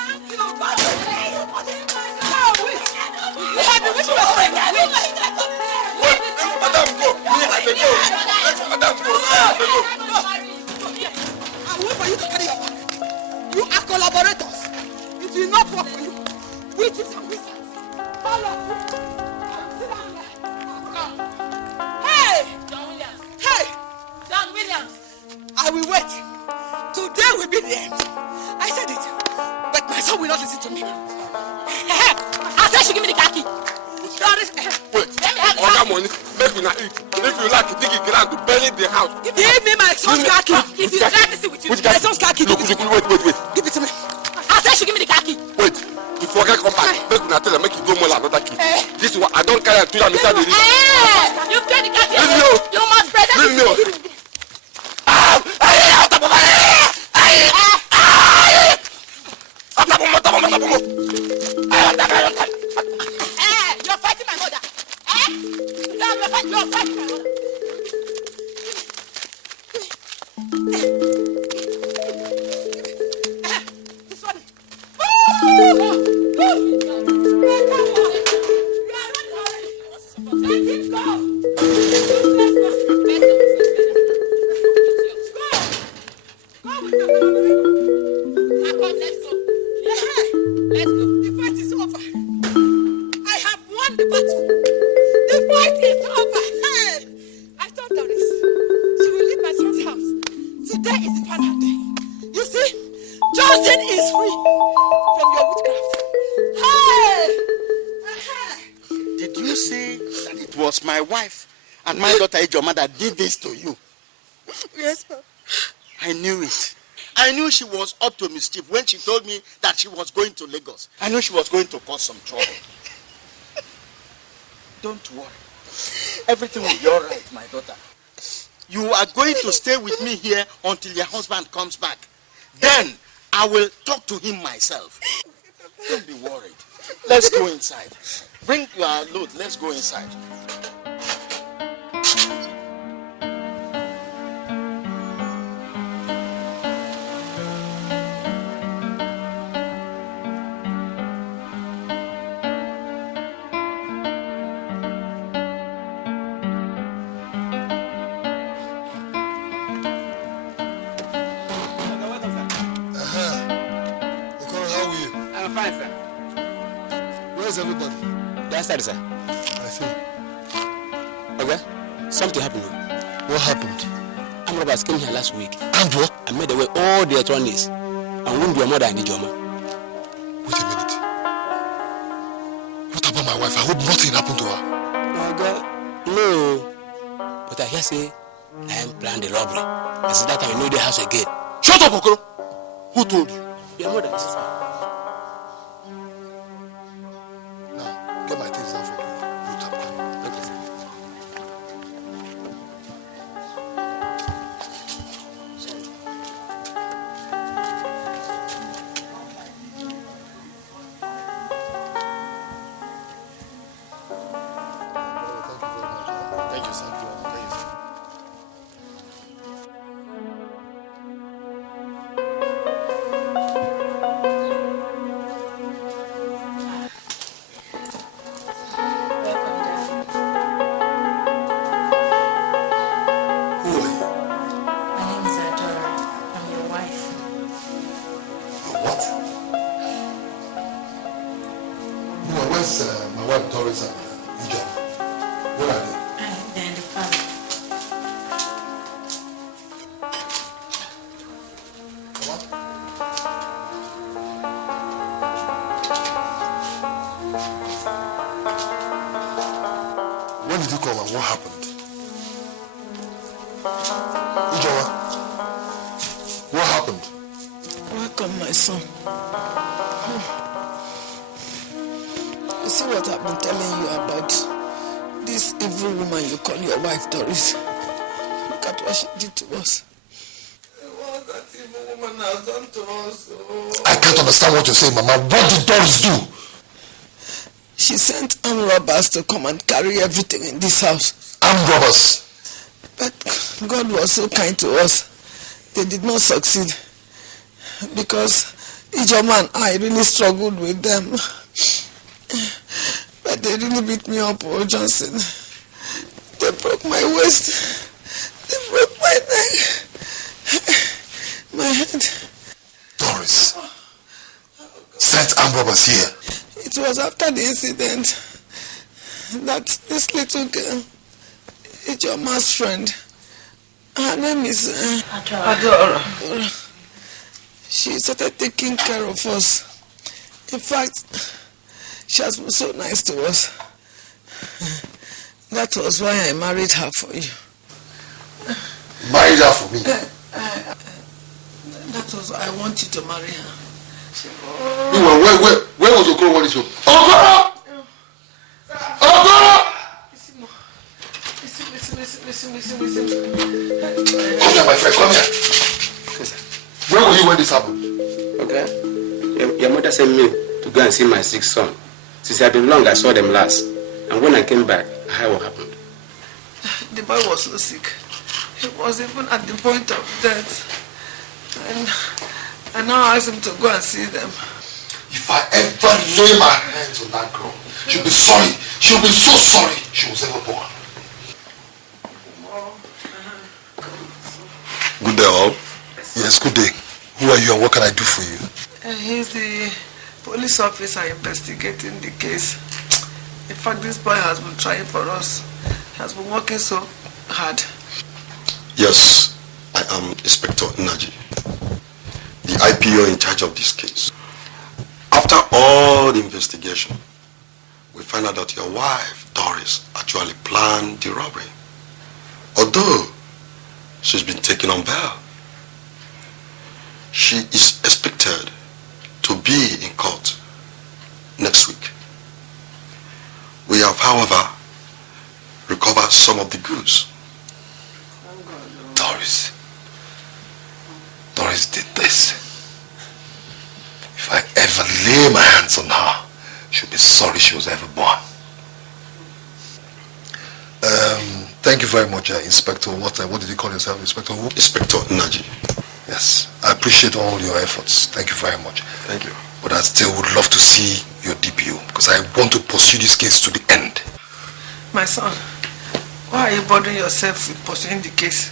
God will pay you for this. You're a witch. You have been witch for a Wait, Madam, go. Madam, go. I'll wait for you to carry your back. You are collaborators. It will not work for you. Witches and wizards. All of you. Sit down here. Hey! John Williams. Hey! John Williams. I will wait. Today will be the end. I said it. But my son will not listen to me. I said she give me the car key. Wait, all that money, make me not eat. If you like, dig it ground to bury the house. Give me my son's car key. If you try to see with you, My son's car key. Look, wait. Give it to me. I said she give me the car key. Wait, if you forget come back, make me not tell her, make you go more another key. This is what I don't carry to you and inside the river. You've got the car key. Leave me. You must present. Leave me. You're fighting my mother. You're fighting my mother. This one. Let him go. was my wife and my daughter Ijoma that did this to you. Yes, ma'am. I knew it. I knew she was up to mischief when she told me that she was going to Lagos. I knew she was going to cause some trouble. Don't worry. Everything will be all right, my daughter. You are going to stay with me here until your husband comes back. Then I will talk to him myself. Don't be worried. Let's go inside. Bring your load. Let's go inside. Everybody. That's that, sir. I see. Okay. Something happened. What happened? Armed robbers came here last week. And what? And made away all the electronics and wounded your mother and Ijoma. Wait a minute. What about my wife? I hope nothing happened to her. Okay. No. But I hear say I am planning the robbery. I said that I know the house again. Shut up, Okoro. Who told you? Your mother, sister. Get my things down for me. Rita. Okay, sir. Thank you, sir. My wife Doris and Ijoma. Where are they? They're in the parlor. What? When did you come and what happened? Ijoma, what happened? Welcome, my son. You see what I've been telling you about this evil woman you call your wife, Doris? Look at what she did to us. What that evil woman has done to us. Oh. I can't understand what you're saying, Mama. What did Doris do? She sent armed robbers to come and carry everything in this house. Armed robbers? But God was so kind to us. They did not succeed. Because Ijoma and I really struggled with them. But they really beat me up, oh Johnson. They broke my waist. They broke my neck. My head. Doris sent armed robbers here. It was after the incident that this little girl, Ijoma's friend, her name is Adora. She started taking care of us. In fact, she has been so nice to us. That was why I married her for you. Married her for me? That was why I want you to marry her. Where was Ozokwor when he spoke? Ozokwor! Ozokwor! Listen. Come here, my friend, come here. Where were you when this happened? Okay. Your mother sent me to go and see my sick son. Since I've been long, I saw them last. And when I came back, I heard what happened. The boy was so sick. He was even at the point of death. And I now asked him to go and see them. If I ever lay my hands on that girl, she'll be sorry. She'll be so sorry she was ever born. Good day, all. Yes, good day. Who are you and what can I do for you? He's the police officer investigating the case. In fact, this boy has been trying for us. He has been working so hard. Yes, I am Inspector Naji, the IPO in charge of this case. After all the investigation, we find out that your wife, Doris, actually planned the robbery. Although she's been taken on bail, she is expected to be in court next week. We have, however, recovered some of the goods. Doris did this. If I ever lay my hands on her, she'll be sorry she was ever born. Thank you very much, Inspector. What did you call yourself? Inspector who? Inspector Naji. Yes, I appreciate all your efforts. Thank you very much. Thank you. But I still would love to see your DPO because I want to pursue this case to the end. My son, why are you bothering yourself with pursuing the case?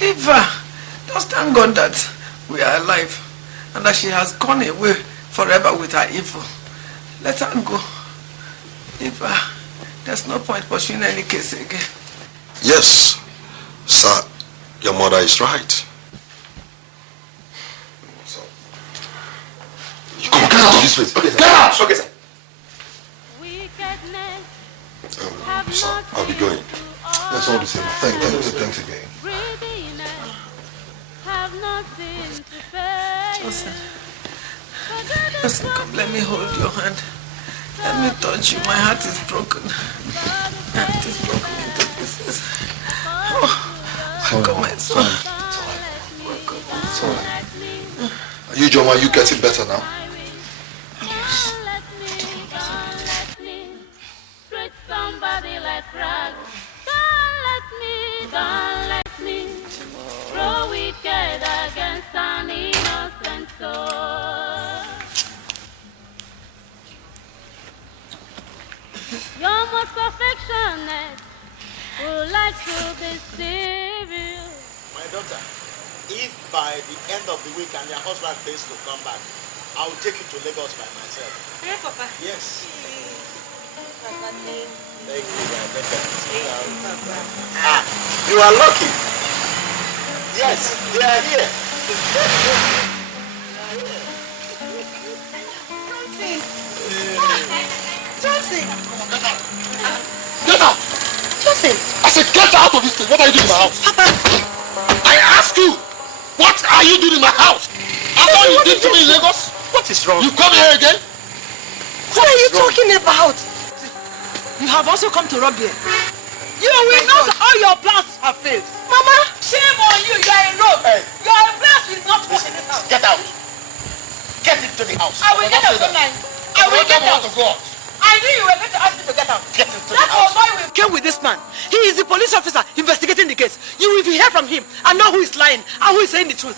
Leave her. Just thank God that we are alive and that she has gone away forever with her evil. Let her go. Leave her. There's no point pursuing any case again. Yes, sir, your mother is right. You come, get out of this place. Okay, sir. Get out! Okay, sir. Sir, I'll be going. That's all the same. Thanks again. Listen, come, let me hold your hand. Let me touch you. My heart is broken. My heart is broken into pieces. Oh, come, my son. It's all right. Are you, John, are you getting better now? Somebody like rag. Don't let me grow wicked against an innocent soul. You're most affectionate, would like to deceive you. My daughter, if by the end of the week and your husband fails to come back, I will take you to Lagos by myself. Hey, Papa. Yes. Papa, thank you, my daughter. Ah, you are lucky. Yes, they are here. Johnson! Get out! Johnson! I said get out of this place. What are you doing in my house? Papa! I ask you, what are you doing in my house? After you did to me in Lagos? What is wrong? You come here again? What are you talking about? You have also come to rob here. You will know that all your plans have failed. Mama! Shame on you. You are a rogue. Hey. Your plans will not work in this house. Get out. Get into the house. I will get out tonight. I will get out. I knew you were going to ask me to get out. Get into the That house. was why we came with this man. He is the police officer investigating the case. You will hear from him and know who is lying and who is saying the truth.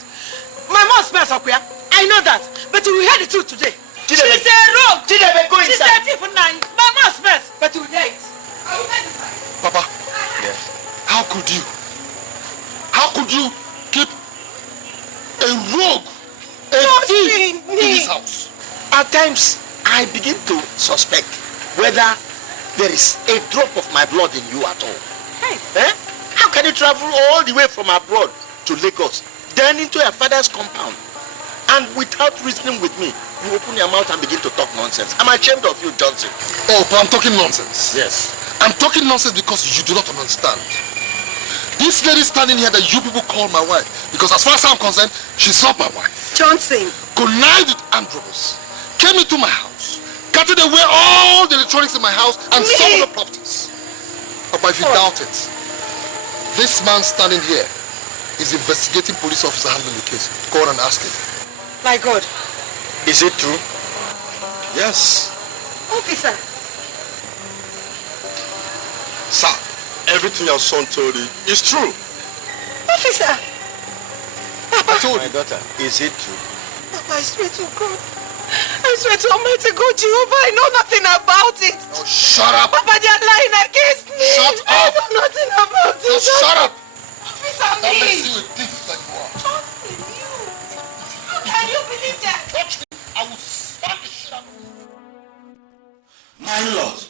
My mom smells Okwia. I know that. But you will hear the truth today. She's a rogue. She's a thief. My mom smells. But you will hear it. I will hear it. Papa, how could you? How could you keep a rogue, a thief in this house? At times, I begin to suspect whether there is a drop of my blood in you at all. Hey. Eh? How can you travel all the way from abroad to Lagos, then into your father's compound, and without reasoning with me, you open your mouth and begin to talk nonsense? I'm ashamed of you, Johnson. Oh, but I'm talking nonsense. Yes. I'm talking nonsense because you do not understand. This lady standing here that you people call my wife, because as far as I'm concerned, she's not my wife. Johnson! Connived with Ambrose, came into my house, cutting away all the electronics in my house and some of the properties. But if you doubt it, this man standing here is investigating police officer handling the case. Go on and ask him. My God. Is it true? Yes. Officer! Sir, everything your son told you is true. Officer! I told My you. daughter, is it true? Papa, I swear to God. I swear to Almighty God, Jehovah, I know nothing about it. Oh, shut up. Papa, they are lying against me. Shut I up. know nothing about it. Just shut up. Officer, That me. makes you a thief like you are. Johnson, you. How can you believe that? Touch me, I will smack the shit out of you. My lord,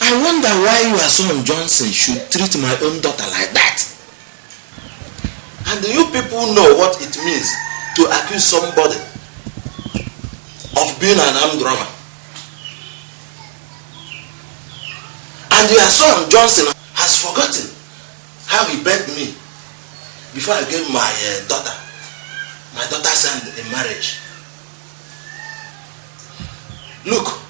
I wonder why your son Johnson should treat my own daughter like that. And do you people know what it means to accuse somebody of being an armed robber? And your son, Johnson, has forgotten how he begged me before I gave my daughter's hand in marriage. Look,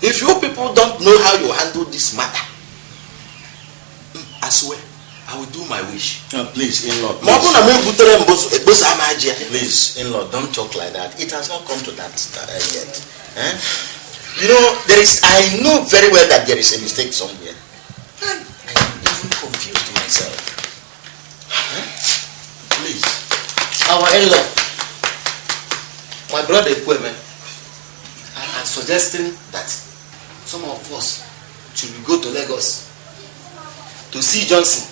if you people don't know how you handle this matter, I swear, I will do my wish. Please, in-law. Please, in-law, don't talk like that. It has not come to that yet. Eh? You know, I know very well that there is a mistake somewhere. I am even confused myself. Eh? Please. Our in-law, my brother Clem, I am suggesting that some of us should go to Lagos to see Johnson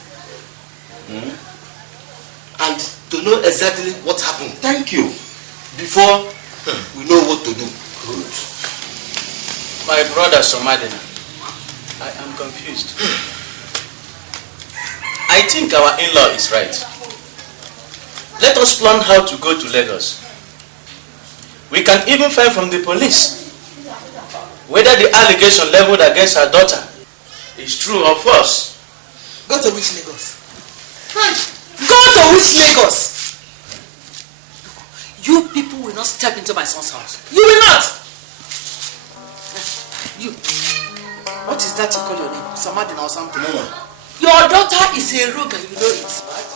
and to know exactly what happened. Thank you. Before we know what to do. Good. My brother Somadina, I am confused. I think our in-law is right. Let us plan how to go to Lagos. We can even find from the police whether the allegation leveled against our daughter is true or false. Go to which Lagos? Go to which Lagos? You people will not step into my son's house. You will not! You. What is that you call your name? Samadina or something? No. Your daughter is a rogue and you know it.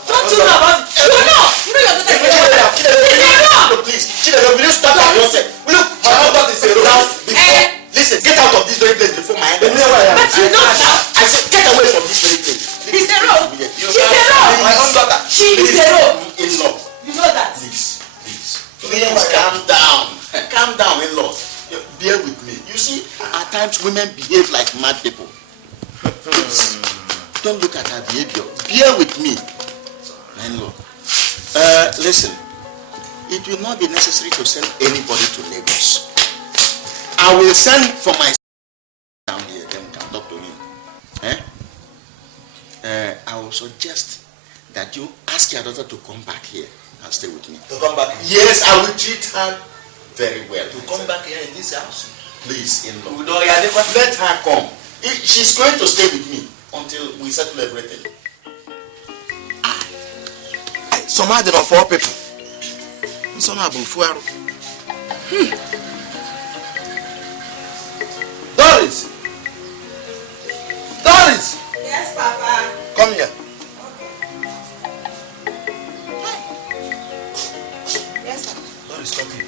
Don't you know about it? You know! You know your daughter is a rogue. It's a rogue! Please, Chidera, will you stop at yourself? Look, my daughter is a rogue. Listen, get out of this very place before my head. But you know now. I said, get away from this very place. He's a rogue. She's a rogue. My own daughter. She is a rogue. In-law. You know that. Please, calm down. Calm down, in-law. Bear with me. You see, at times women behave like mad people. Please, don't look at her behavior. Bear with me. In-law. Listen, it will not be necessary to send anybody to Lagos. I will send for my down here, then can talk to him. I will suggest that you ask your daughter to come back here and stay with me. To come back here? Yes, I will treat her very well. To come back here in this house? Please, in-law. Let her come. She's going to stay with me until we settle everything. Somebody of all people. Doris! Doris! Yes, Papa. Come here. Yes, Papa. Doris, come here.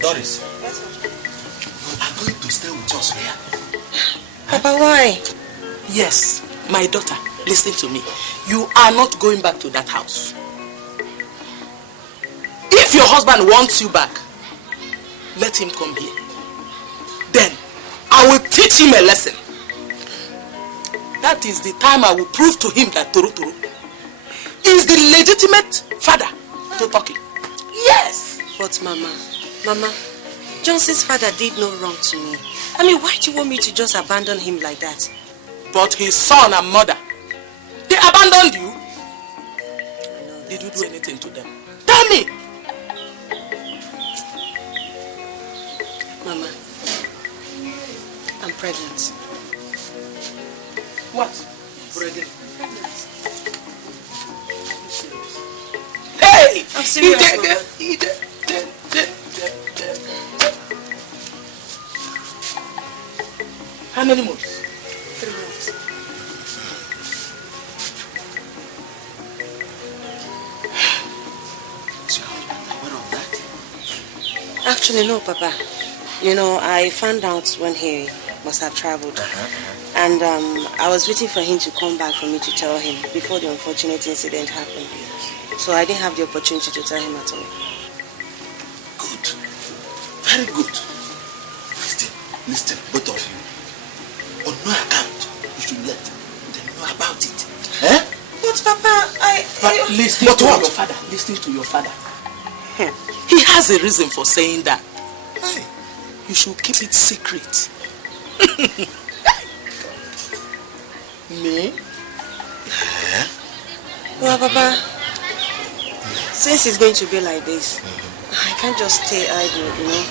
Doris. Yes, Papa. You are going to stay with us here. Papa, why? Yes, my daughter, listen to me. You are not going back to that house. If your husband wants you back, let him come here. Then, I will teach him a lesson. That is the time I will prove to him that Toro Toro is the legitimate father to Toki. Yes! But Mama, Johnson's father did no wrong to me. I mean, why do you want me to just abandon him like that? But his son and mother, they abandoned you. Did you do anything to them? Tell me! Mama, I'm pregnant. What? Pregnant? Hey! I'm serious, Mama. How many months? 3 months. So you're aware of that? Actually, no, Papa. You know, I found out when he must have traveled. And I was waiting for him to come back for me to tell him before the unfortunate incident happened. So I didn't have the opportunity to tell him at all. Good. Very good. Listen, both of you. On no account, you should let them know about it. Eh? But Papa, Listen to your father. Listen to your father. He has a reason for saying that. Hey. You should keep it secret. Me? Well, Papa, since it's going to be like this, I can't just stay idle, you know.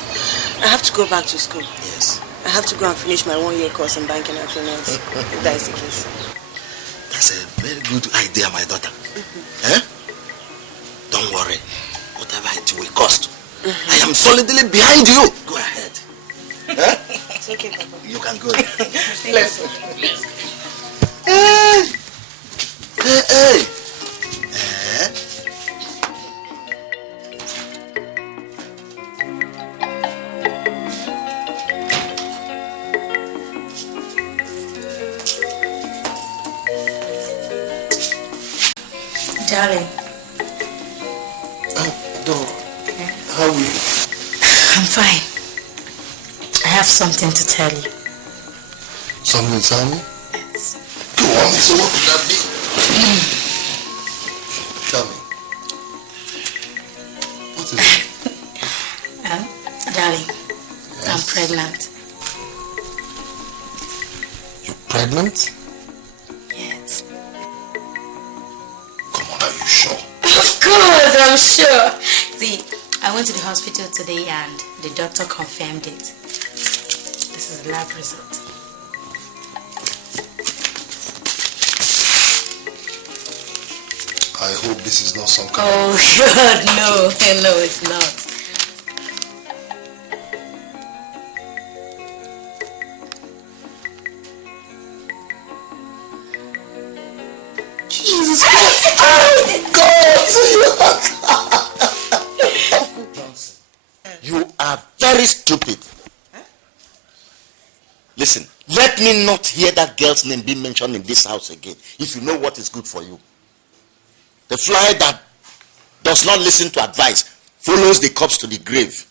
I have to go back to school. Yes. I have to go and finish my 1-year course in banking and finance, if that is the case. That's a very good idea, my daughter. Eh? Don't worry. Whatever it will cost. I am solidly behind you. Go ahead. Eh? It's okay, Papa. You can go. Bless you. Hey! Hey, hey! Eh? Darling. How are you? I'm fine. I have something to tell you. Something to tell me? Yes. Go on, so what could that be? Tell me. What is it? Darling, Yes. I'm pregnant. You're pregnant? Yes. Come on, are you sure? Of course, I'm sure. See, I went to the hospital today and the doctor confirmed it. This is the lab result. I hope this is not some kind Oh God, no, no, it's not. Jesus Christ! Oh God! You are very stupid. Listen, let me not hear that girl's name being mentioned in this house again, if you know what is good for you. The fly that does not listen to advice follows the corpse to the grave.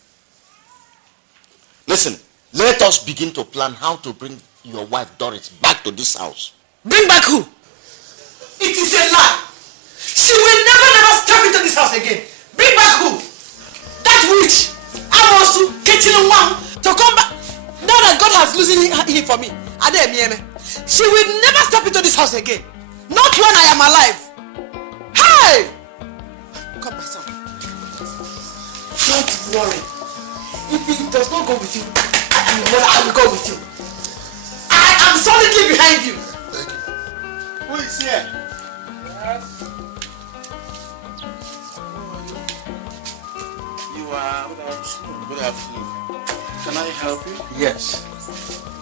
Listen, let us begin to plan how to bring your wife Doris back to this house. Bring back who? It is a lie. She will never step into this house again. Bring back who? That witch. Amosu, Ketchinumwam, to come back. Now that God has loosened him for me, she will never step into this house again. Not when I am alive. Hey! Come, my son. Don't worry. If it does not go with you, I will go with you. I am solidly behind you. Thank you. Who is here? Yes. You are... Good afternoon. Can I help you? Yes.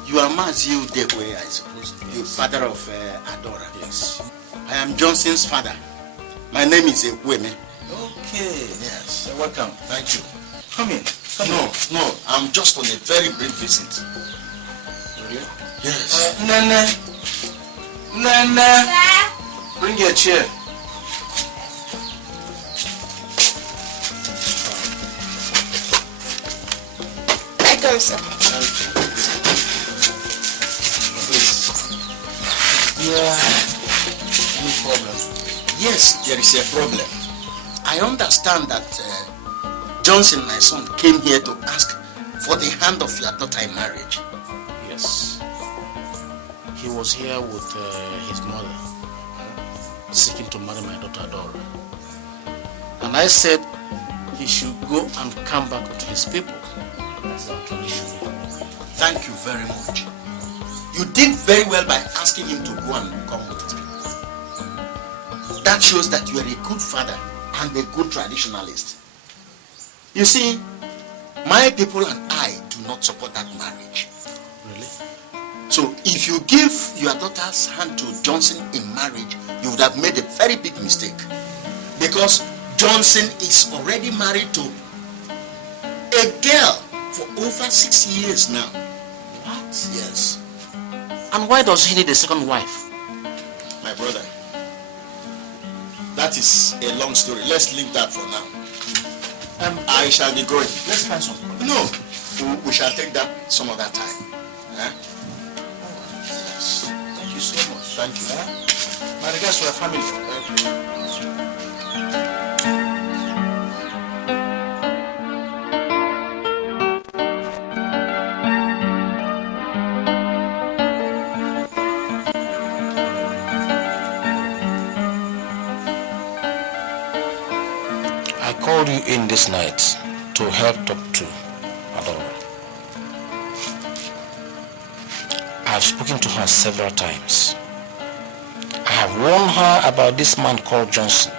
You are Nzeul Dekwe, I suppose. The father of Adora. Yes. I am Johnson's father. My name is Ekweme. Okay. Yes. You're welcome. Thank you. Come in. No. I'm just on a very brief visit. Really? Yes. Nana. Bring your chair. I go, sir. Yeah. No problem. Yes, there is a problem. I understand that Johnson, my son, came here to ask for the hand of your daughter in marriage. Yes. He was here with his mother, seeking to marry my daughter Dora. And I said he should go and come back to his people. That's our tradition. Thank you very much. You did very well by asking him to go and come with his people. That shows that you are a good father and a good traditionalist. You see, my people and I do not support that marriage. Really? So if you give your daughter's hand to Johnson in marriage, you would have made a very big mistake. Because Johnson is already married to a girl for over 6 years now. What? Yes. And why does he need a second wife? My brother, that is a long story. Let's leave that for now. I shall be going. Let's find some. No, we shall take that some other time. Huh? Yes. Thank you so much. Thank you. My regards to your family. Thank you. I called you in this night to help talk to Adora. have spoken to her several times. I have warned her about this man called Johnson,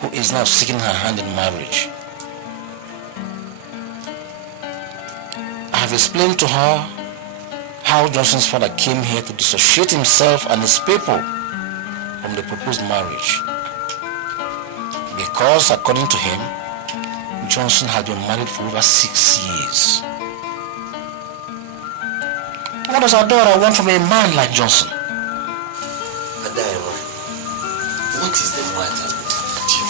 who is now seeking her hand in marriage. I have explained to her how Johnson's father came here to dissociate himself and his people from the proposed marriage. Because, according to him, Johnson had been married for over 6 years. What does our daughter want from a man like Johnson? Adaima, what is the matter with you?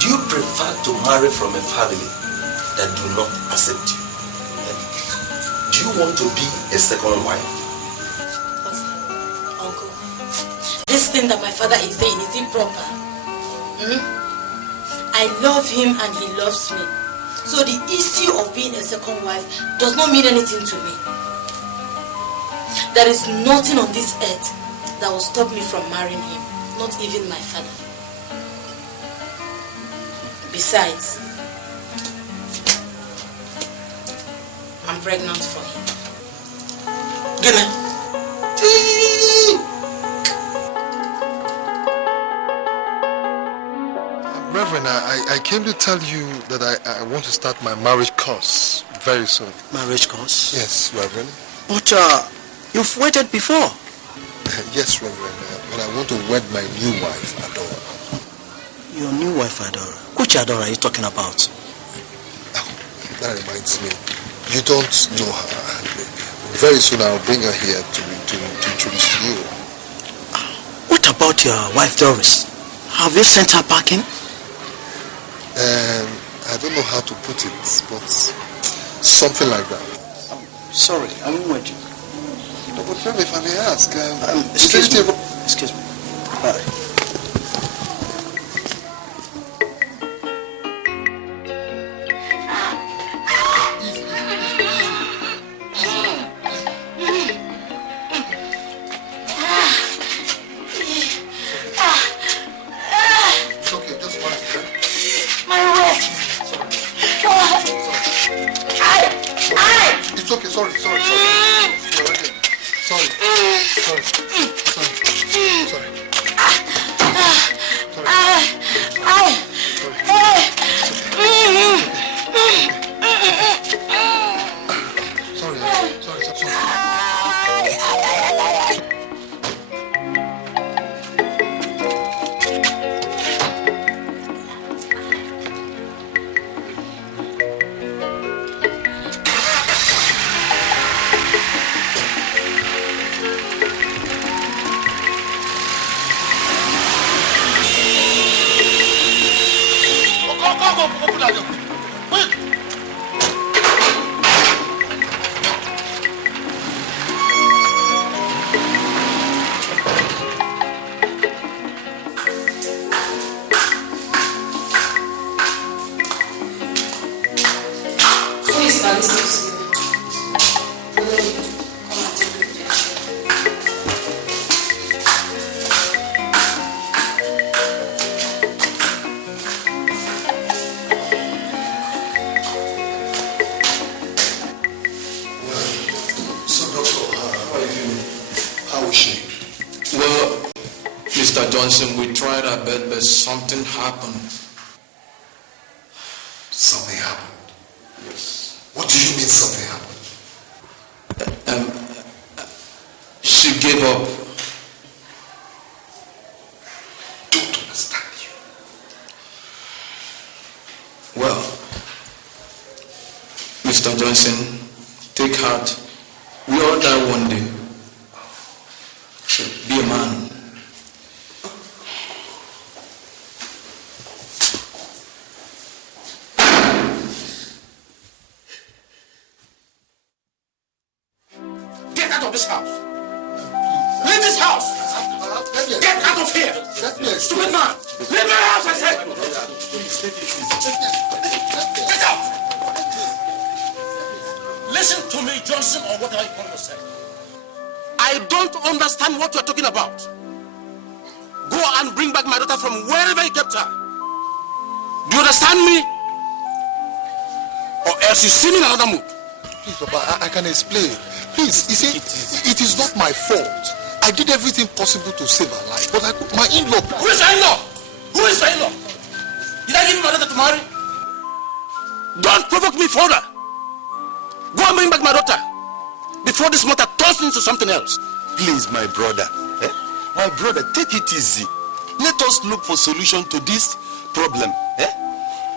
Do you prefer to marry from a family that do not accept you? Do you want to be a second wife? Uncle, this thing that my father is saying is improper. I love him and he loves me. So the issue of being a second wife does not mean anything to me. There is nothing on this earth that will stop me from marrying him. Not even my father. Besides, I'm pregnant for him. Reverend, I came to tell you that I want to start my marriage course very soon. Marriage course? Yes, Reverend. But you've waited before. Yes, Reverend, but I want to wed my new wife, Adora. Your new wife, Adora? Which Adora are you talking about? Oh, that reminds me. You don't know her. Very soon I'll bring her here to introduce to you. What about your wife, Doris? Have you sent her packing? I don't know how to put it, but something like that. Sorry, I mean what you... No, but Reverend, if I may ask... excuse me. Excuse me. Bye. We tried our best, but something happened. Something happened? Yes. What do you mean something happened? She gave up. Don't understand you. Well, Mr. Johnson, take heart. We all die one day. Be a man. Understand what you're talking about. Go and bring back my daughter from wherever you kept her. Do you understand me? Or else you see me in another mood. Please, Papa, I can explain. Please, you see, it is not my fault. I did everything possible to save her life, but my in-law... Who is your in-law? Who is your in-law? Did I give you my daughter to marry? Don't provoke me further. Go and bring back my daughter before this matter turns into something else. Please, my brother. My brother, take it easy. Let us look for solution to this problem.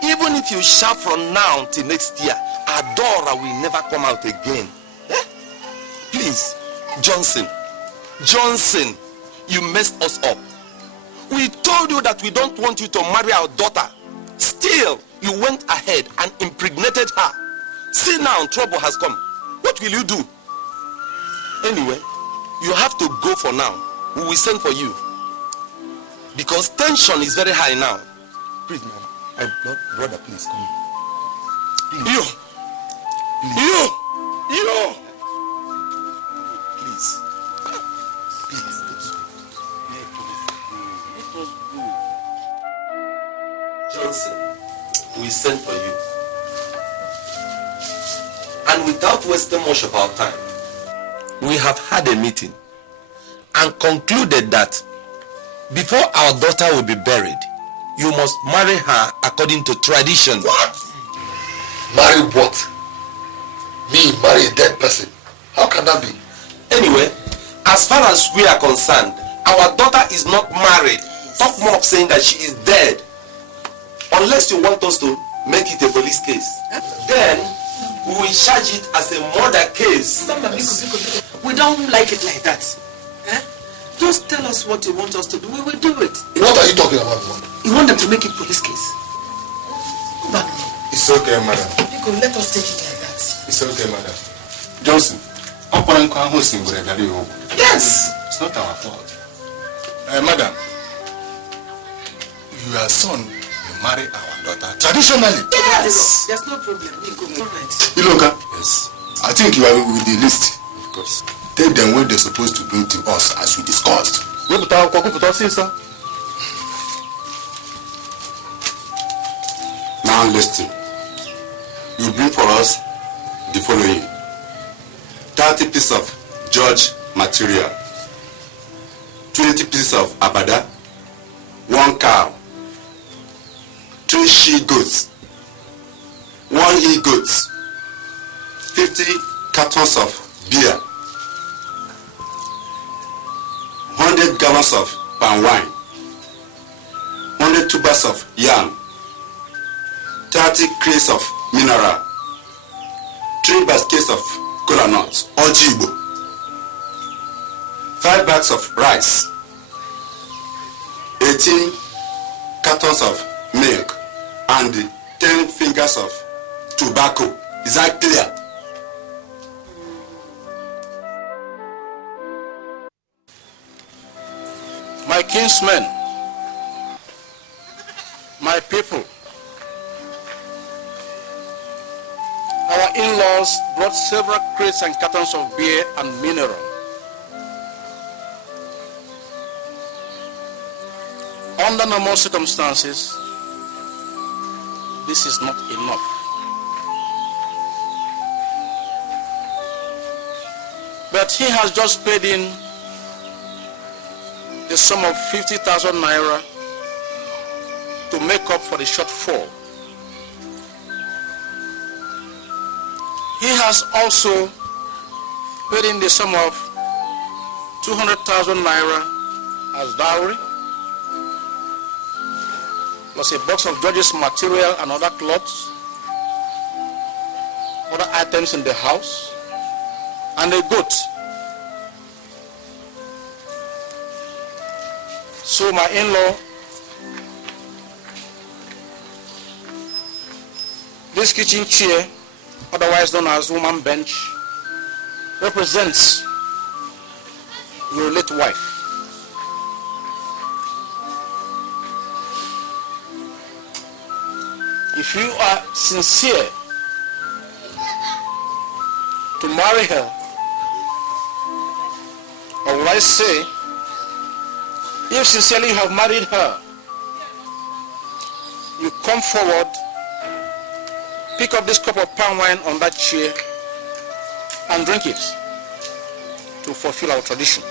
Even if you shout from now till next year, Adora will never come out again. Please, Johnson, you messed us up. We told you that we don't want you to marry our daughter. Still, you went ahead and impregnated her. See now, trouble has come. What will you do? Anyway, you have to go for now. We will send for you. Because tension is very high now. Please, man. Brother, please, come here. Please. You! Please. Johnson, we sent for you. And without wasting much of our time, we have had a meeting and concluded that before our daughter will be buried, you must marry her according to tradition. What? Marry what? Me marry a dead person? How can that be? Anyway, as far as we are concerned, our daughter is not married. Talk more of saying that she is dead. Unless you want us to make it a police case. Then we will charge it as a murder case. We don't like it like that. Just tell us what you want us to do. We will do it. What are you talking about, Mom? You want them to make it police case? No. It's okay, madam. Nico, let us take it like that. It's okay, madam. Johnson, yes. It's not our fault. Madam, your son will marry our daughter traditionally. Yes. There's no problem. Nico, all right. Iloka? Yes. I think you are with the list. Of course. Tell them what they're supposed to bring to us as we discussed. Now listen. You bring for us the following: 30 pieces of George material, 20 pieces of abada, 1 cow, 3 she goats, 1 he goat, 50 cartons of beer, 100 gallons of palm wine, 100 tubers of yam, 30 crates of mineral, 3 baskets of kola nuts or jibo, 5 bags of rice, 18 cartons of milk, and 10 fingers of tobacco. Is that clear? My kinsmen, my people, our in-laws brought several crates and cartons of beer and mineral. Under normal circumstances, this is not enough. But he has just paid in the sum of 50,000 naira to make up for the shortfall. He has also paid in the sum of 200,000 naira as dowry, plus a box of George's material and other clothes, other items in the house, and a goat. So my in-law, this kitchen chair, otherwise known as woman bench, represents your late wife. If you are sincere to marry her, or would I say, if sincerely you have married her, you come forward, pick up this cup of palm wine on that chair, and drink it to fulfill our tradition.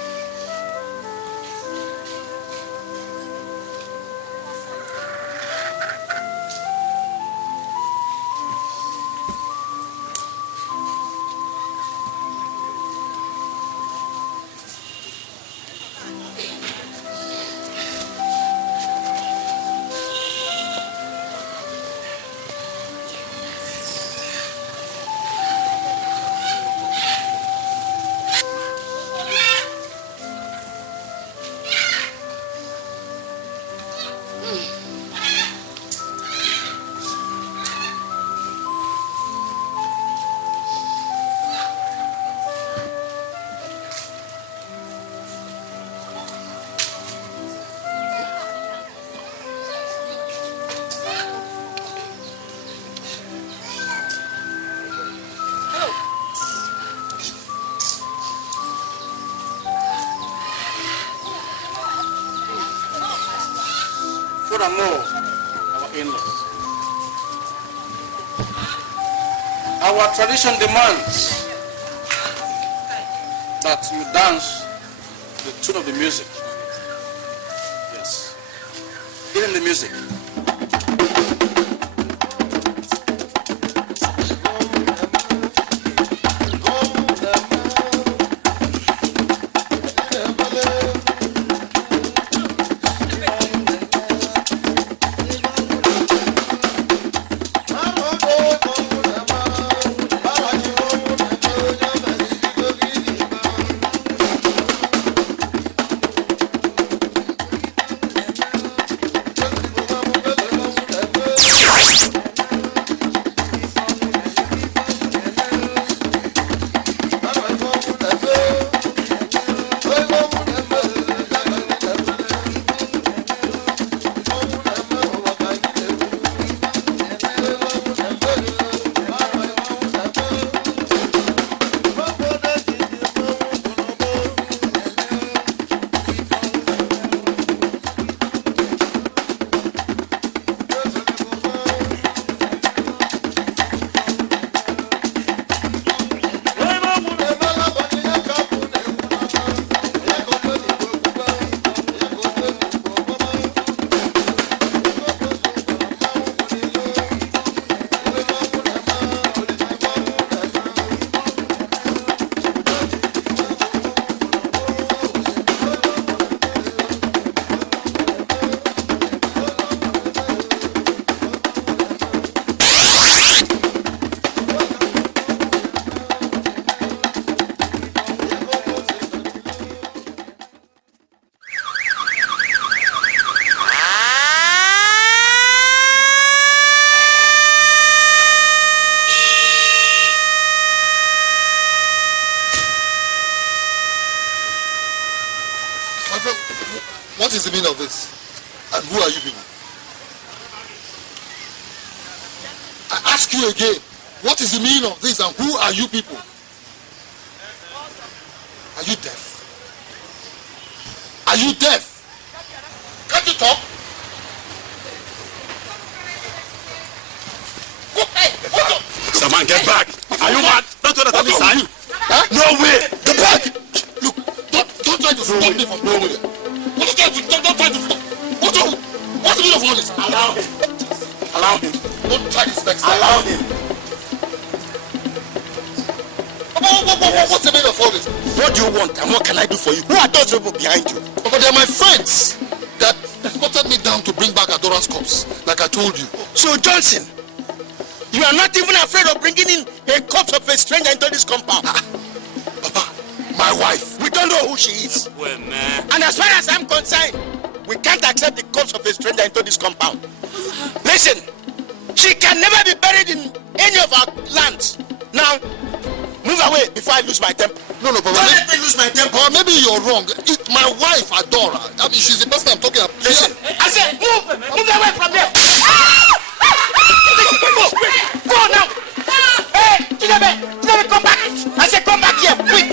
Furthermore, our in-laws, our tradition demands that you dance to the tune of the music. Yes. Get in the music. What is the meaning of this? And who are you people? I ask you again, what is the meaning of this and who are you people? Are you deaf? Are you deaf? Can't you talk? Saman, get back! Are you mad? Don't do that on this side. Huh? No way! Get back! Look, don't try to stop me from going here. Don't try to stop. What's the meaning of all this? Allow him. Allow him. Don't try this next time. Allow him. What's the meaning of all this? What do you want and what can I do for you? Who are those people behind you? But they're my friends that escorted me down to bring back Adora's corpse, like I told you. So Johnson, you are not even afraid of bringing in a corpse of a stranger into this compound? Papa, my wife. We don't know who she is. Well, man. And as far as I'm concerned, we can't accept the corpse of a stranger into this compound. Listen, she can never be buried in any of our lands. Now, move away before I lose my temper. No, Papa. Don't let me lose my temper. Or maybe you're wrong. It's my wife, Adora. I mean, she's the person I'm talking about. Listen, I said, move away from there. Go now. Hey, Chidabe, come back. I said, come back here, quick.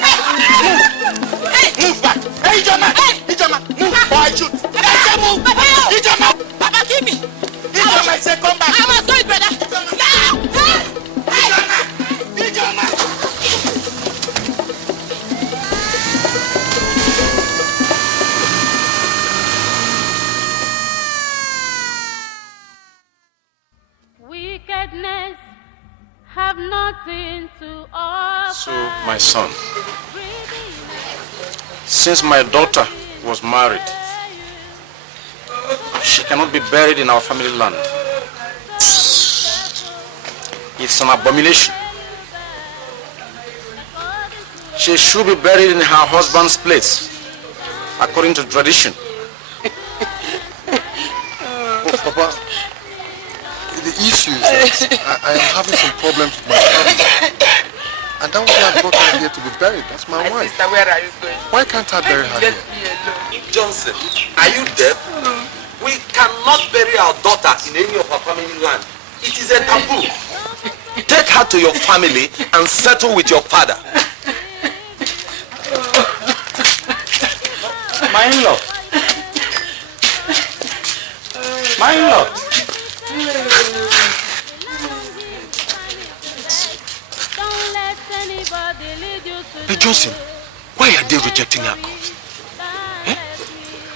Move back. Hey, Ijoma, move or I shoot. I said, move. Ijoma. Papa, give me. Ijoma, I said, come back. I must go, brother. Now. Ijoma. to offer. So, my son, since my daughter was married, she cannot be buried in our family land. It's an abomination. She should be buried in her husband's place, according to tradition. Oh, Papa, the issue is that I am having some problems with my family. And that was why I brought her here to be buried. That's my wife. Sister, where are you going? Why can't I bury her Let here? me alone. Johnson, are you deaf? We cannot bury our daughter in any of our family land. It is a taboo. Take her to your family and settle with your father. My in-law. My in-law. Hey Johnson, why are they rejecting our cause? Eh?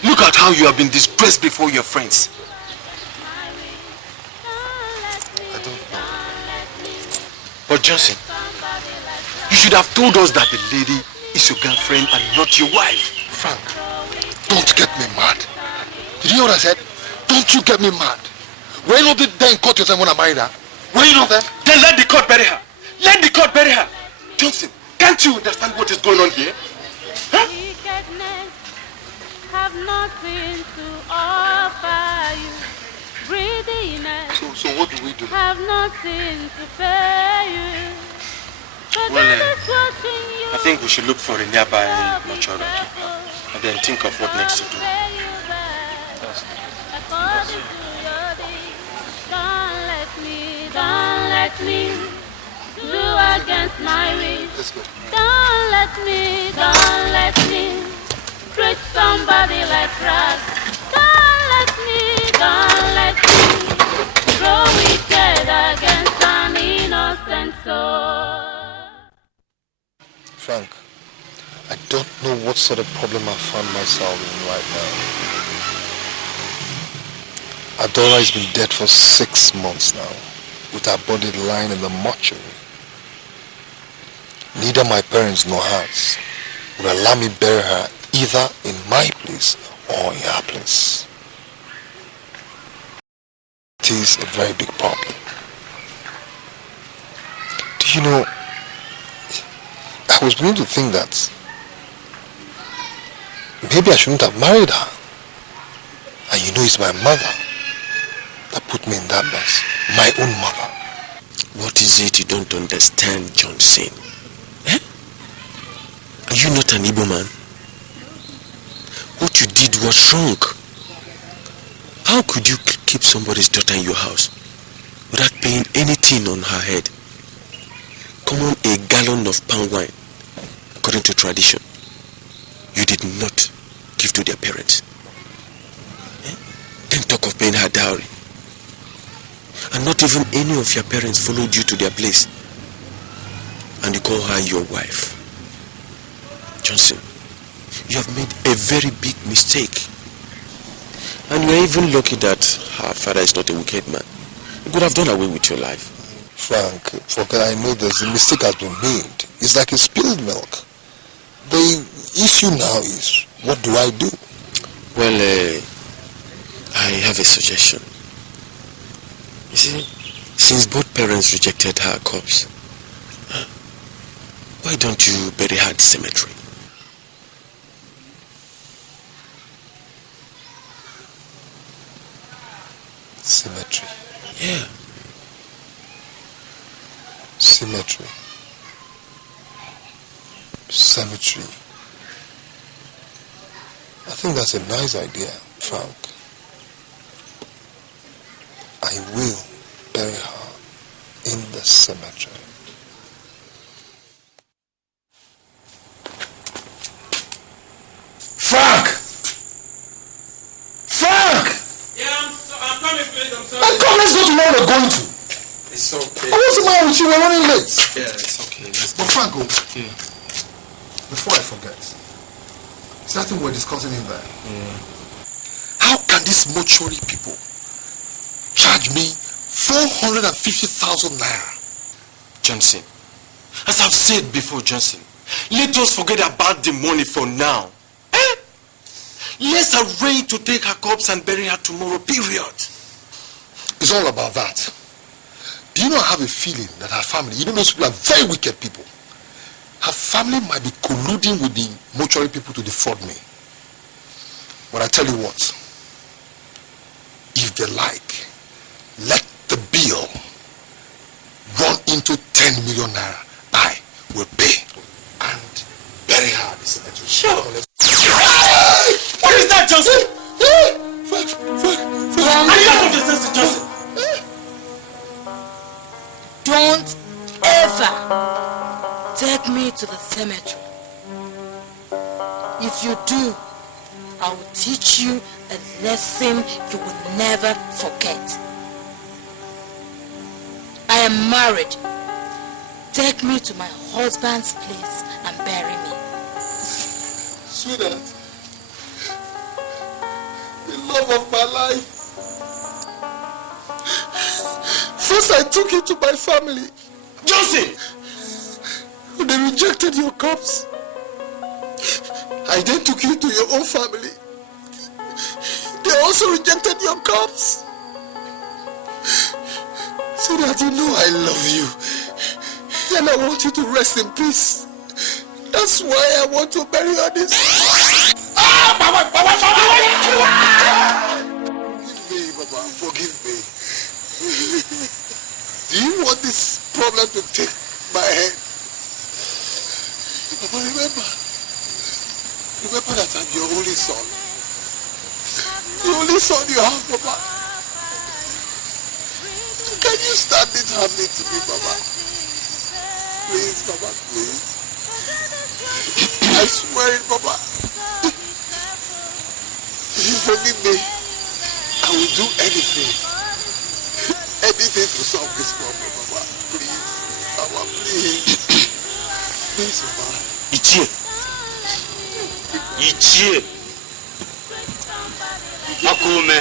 Look at how you have been disgraced before your friends. I don't know. But Johnson, you should have told us that the lady is your girlfriend and not your wife. Frank, don't get me mad. Did you hear what I said? Don't you get me mad. Were you not there in court yourself when I married her? Were you not there? Then let the court bury her. Let the court bury her. Johnson, can't you understand what is going on here? Huh? Have nothing to offer you. Greediness. So what do we do? Have nothing to pay you. Well, I think we should look for a nearby mortuary and then think of what next to do. Don't let me do against my wish. Don't let me treat somebody like trash. Don't let me grow wicked against an innocent soul. Frank, I don't know what sort of problem I found myself in right now. Adora has been dead for 6 months now, with her body lying in the mortuary. Neither my parents nor hers would allow me bury her either in my place or in her place. It is a very big problem. Do you know, I was beginning to think that maybe I shouldn't have married her. And you know it's my mother that put me in that mess. My own mother. What is it you don't understand, Johnson? Eh? Are you not an Igbo man? What you did was wrong. How could you keep somebody's daughter in your house without paying anything on her head? Common a gallon of palm wine, according to tradition, you did not give to their parents. Eh? Then talk of paying her dowry. And not even any of your parents followed you to their place. And you call her your wife. Johnson, you have made a very big mistake. And you are even lucky that her father is not a wicked man. He could have done away with your life. Frank, forget I know there's a mistake has been made. It's like a spilled milk. The issue now is, what do I do? Well, I have a suggestion. You see, since both parents rejected her corpse, why don't you bury her at the cemetery? Cemetery. Yeah. Cemetery. Cemetery. I think that's a nice idea, Frank. I will bury her in the cemetery. Frank! Frank! Yeah, I'm coming, please. I'm sorry. And come, let's go to where we're going to. It's okay. What's the matter with you? We're running late. Yeah, it's okay. But Franco, before I forget, see that thing we're discussing in there? How can these mortuary people charge me 450,000 naira? Johnson, As I've said before, Johnson, let us forget about the money for now. Let's arrange to take her corpse and bury her tomorrow, period. It's all about that. Do you know, I have a feeling that her family, you know, those people are very wicked people. Her family might be colluding with the mortuary people to defraud me. But I tell you what, if they like, let the bill run into 10 million naira. I will pay and bury her at the cemetery. Sure. What is that, Johnson? Are you out of your senses, Johnson? Don't ever take me to the cemetery. If you do, I will teach you a lesson you will never forget. I am married. Take me to my husband's place and bury me. Sweetheart, the love of my life. First I took you to my family. Johnson! They rejected your corpse. I then took you to your own family. They also rejected your corpse. So that you know I love you. And I want you to rest in peace. That's why I want to bury you this. Forgive me. Do you want this problem to take my head? Papa, remember that I'm your only son. The only son you have, Papa. Can you stand it happening to me, Papa? Please, Papa, please. I swear it, Papa. If you forgive me, I will do anything. Anything to solve this problem, Papa. Please. Papa, please. Please, Papa. Ichie. Akume.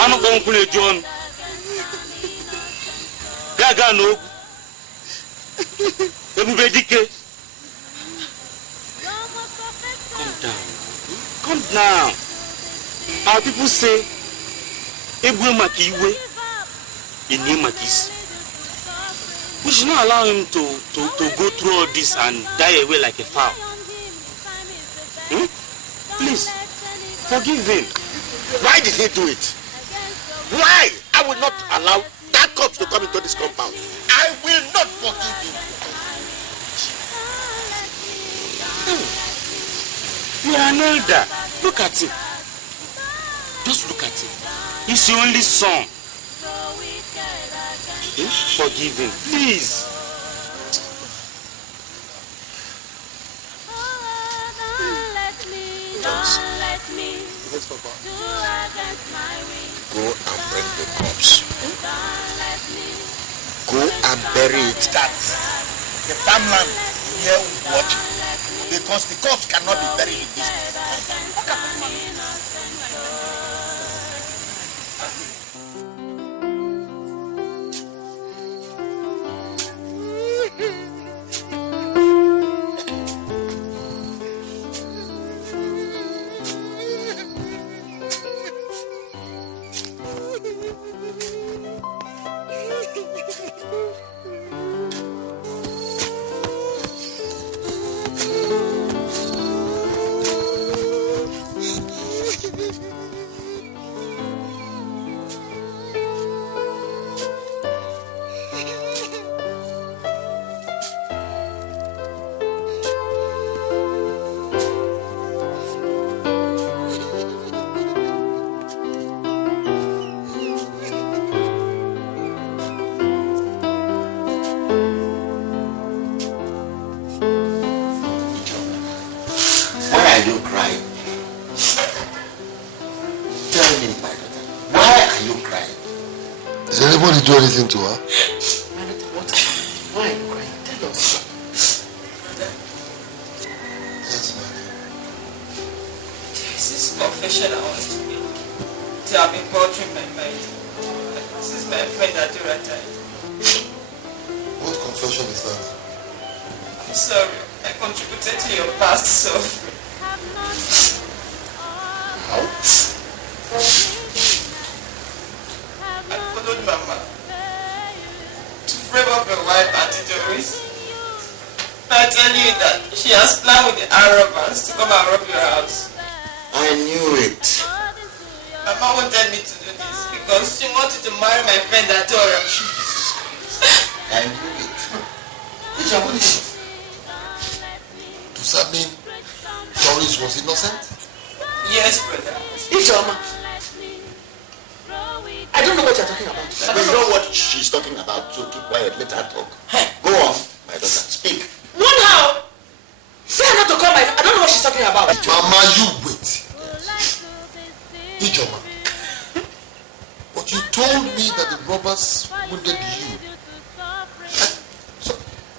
Anu konkule John. Gaga no. Ebubedike. Calm down. Our people say, Ebwe Makiwe, Ine Makis. We should not allow him to go through all this and die away like a fowl. Please, forgive him. Why did he do it? Why? I will not allow that corpse to come into this compound. I will not forgive him. You are an elder. Look at him. Just look at him. He's your only son. Forgive him, please. Johnson. Yes, Papa. Go and bring the corpse. Go and bury it. That the farmland here will watch because the corpse cannot be buried in this. Did you do anything to her? Why are you crying? Tell us. Yes, ma'am. This is confession I want to make. They have been bothering my mind. This is my friend Rita. What confession is that? I'm sorry. I contributed to your past suffering. How? I followed Mama to frame up a wife anti-terrorist. I tell you that she has planned with the Arabs to come and rob your house. I knew it. Mama wanted me to do this because she wanted to marry my friend Adora. I knew it. Does that mean Doris was innocent? Yes, brother. Ijoma, I don't know what you're talking about. We know what she's talking about, so keep quiet, let her talk. Go on, my daughter, speak. No, now! Say her not to come, I don't know what she's talking about. Mama, you wait. Ijoma, but you told me that the robbers wounded you. So,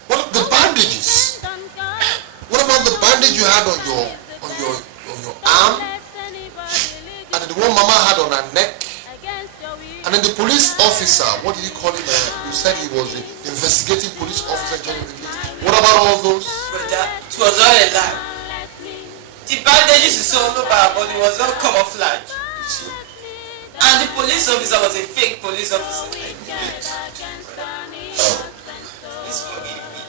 what about the bandages? What about the bandage you had on your arm? And the one Mama had on her neck? And then the police officer, what did you call him? You said he was the investigating police officer in the case. What about all those? Brother, it was all a lie. The bandages you saw all over her body was all camouflage. And the police officer was a fake police officer. Oh. Please forgive me.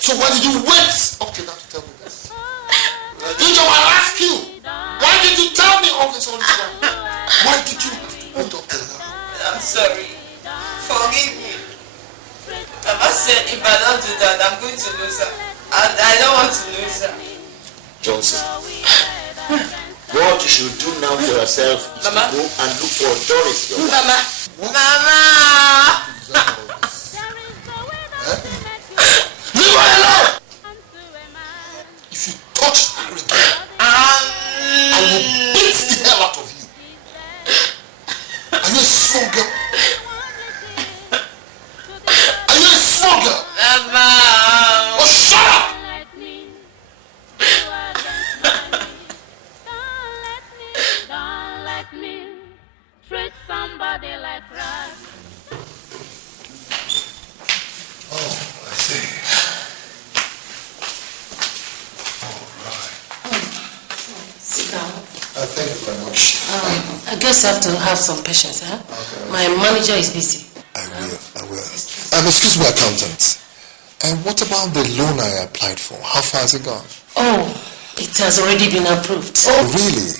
So why did you wait up to now to tell me this? Ijoma, I ask you, why did you tell me all this while? Why did you wait up till now? I'm sorry. Forgive me. Mama said if I don't do that, I'm going to lose her. And I don't want to lose her. Johnson, what you should do now for yourself is Mama. to go and look for Doris. Your Mama. Mama. Leave her alone! If you touch her again, I will beat the hell out of you. Are you a small girl? Are you a small girl? Mama. Oh, shut up! Don't let me treat somebody like that. Oh, I see. Sit down. Thank you very much. I guess I have to have some patience, huh? Okay. My manager is busy. I will. Excuse me, accountant. And what about the loan I applied for? How far has it gone? Oh, it has already been approved. Oh, really?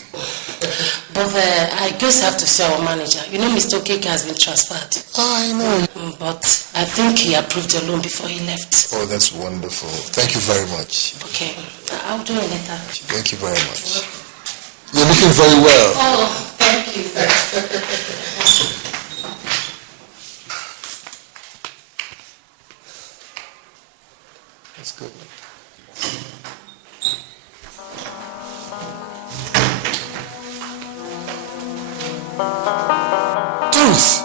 But I guess I have to see our manager. You know, Mr. Okeke has been transferred. I know. But I think he approved the loan before he left. Oh, that's wonderful. Thank you very much. Okay, I'll do it later. Thank you very much. You're looking very well. Oh, thank you. That's good. Doris!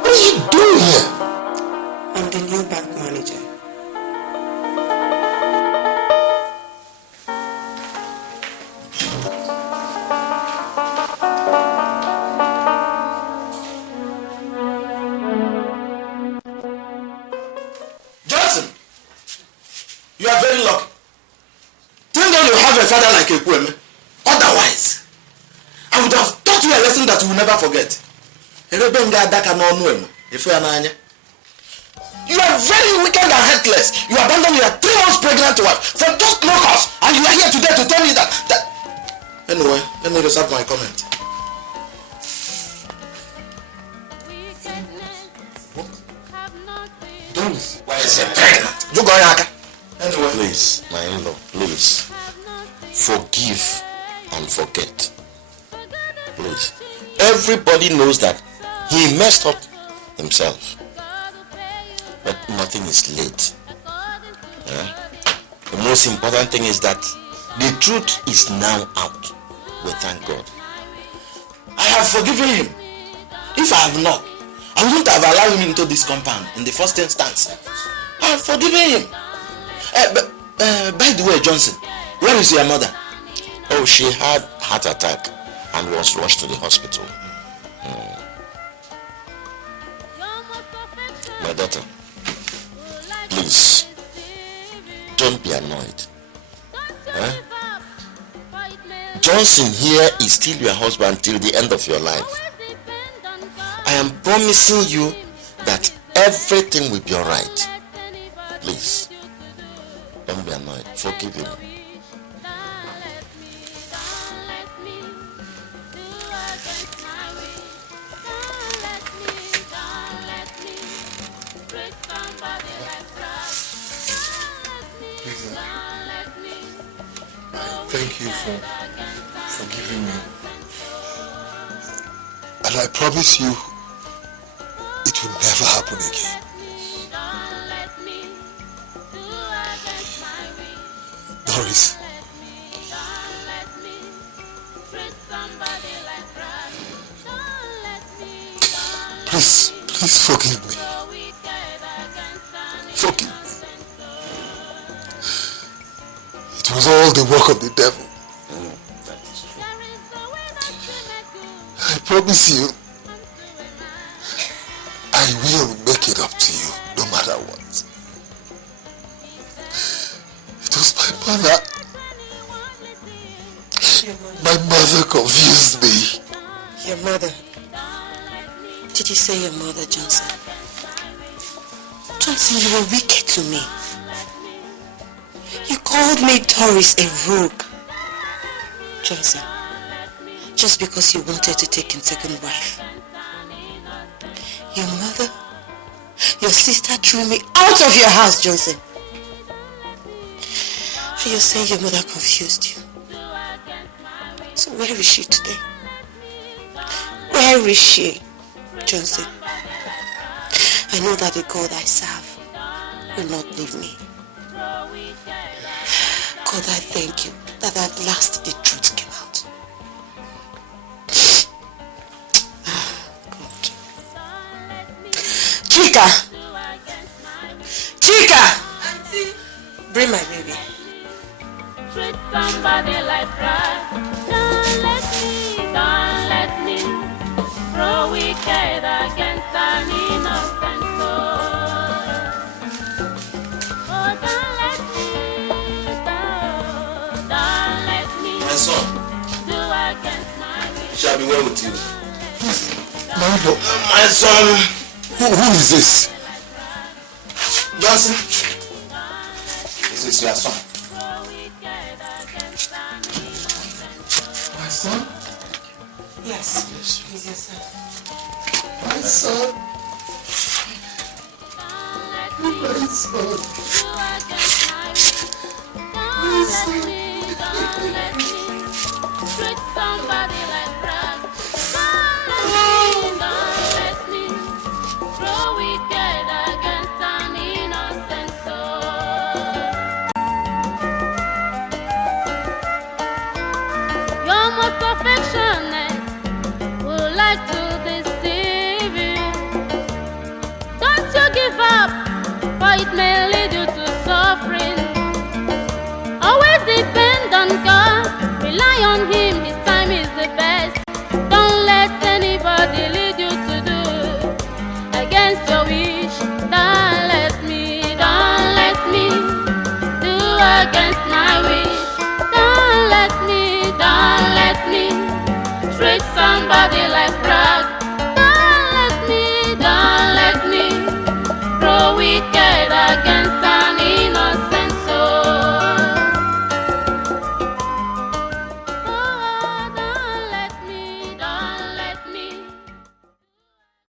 What are you doing here? I'm the new bank manager. Johnson, you are very lucky. Thank God you have a father like Clem. Otherwise, I would have taught you a lesson that you will never forget. You are very wicked and heartless. You abandoned your 3 months pregnant wife for just no cause, and you are here today to tell me that. Anyway, let me reserve my comment. Doris. Why is it pregnant? You go here. Anyway. Please, my in-law, please. Forgive and forget. Please. Everybody knows that he messed up himself. But nothing is late. Yeah? The most important thing is that the truth is now out. We thank God. I have forgiven him. If I have not, I wouldn't have allowed him into this compound in the first instance. I have forgiven him. By the way, Johnson, where is your mother? Oh, she had heart attack and was rushed to the hospital. My daughter, please, don't be annoyed. Huh? Johnson here is still your husband till the end of your life. I am promising you that everything will be alright. Please, don't be annoyed. Forgive him. Thank you for forgiving me. And I promise you, it will never happen again. Doris. Please forgive me. Forgive me. It was all the work of the devil. I promise you, I will make it up to you, no matter what. It was my mother. My mother confused me. Your mother? Did you say your mother, Johnson? Johnson, you were wicked to me. You called me Doris a rogue. Johnson, just because you wanted to take a second wife. Your mother, your sister threw me out of your house, Johnson. And you're saying your mother confused you. So where is she today? Where is she, Johnson? I know that the God I serve will not leave me. God, I thank you that at last the truth came out. God. Chica! Auntie! Bring my baby. Treat somebody like that. Don't let me grow wicked against an innocent soul. Oh, don't let me My son, do against my will. shall be well with you. My son. Who is this? Johnson. This is your son. My son? Yes, he's your son. My son? My son? Treat somebody like that. Don't let me grow wicked against an innocent soul. You're most affectionate, would like to deceive you. Don't you give up, for it may lead you to suffering. Always depend on God, rely on Him, His time is the best. Don't let anybody lead you to do against your wish. Don't let me do against my wish. Don't let me treat somebody like that.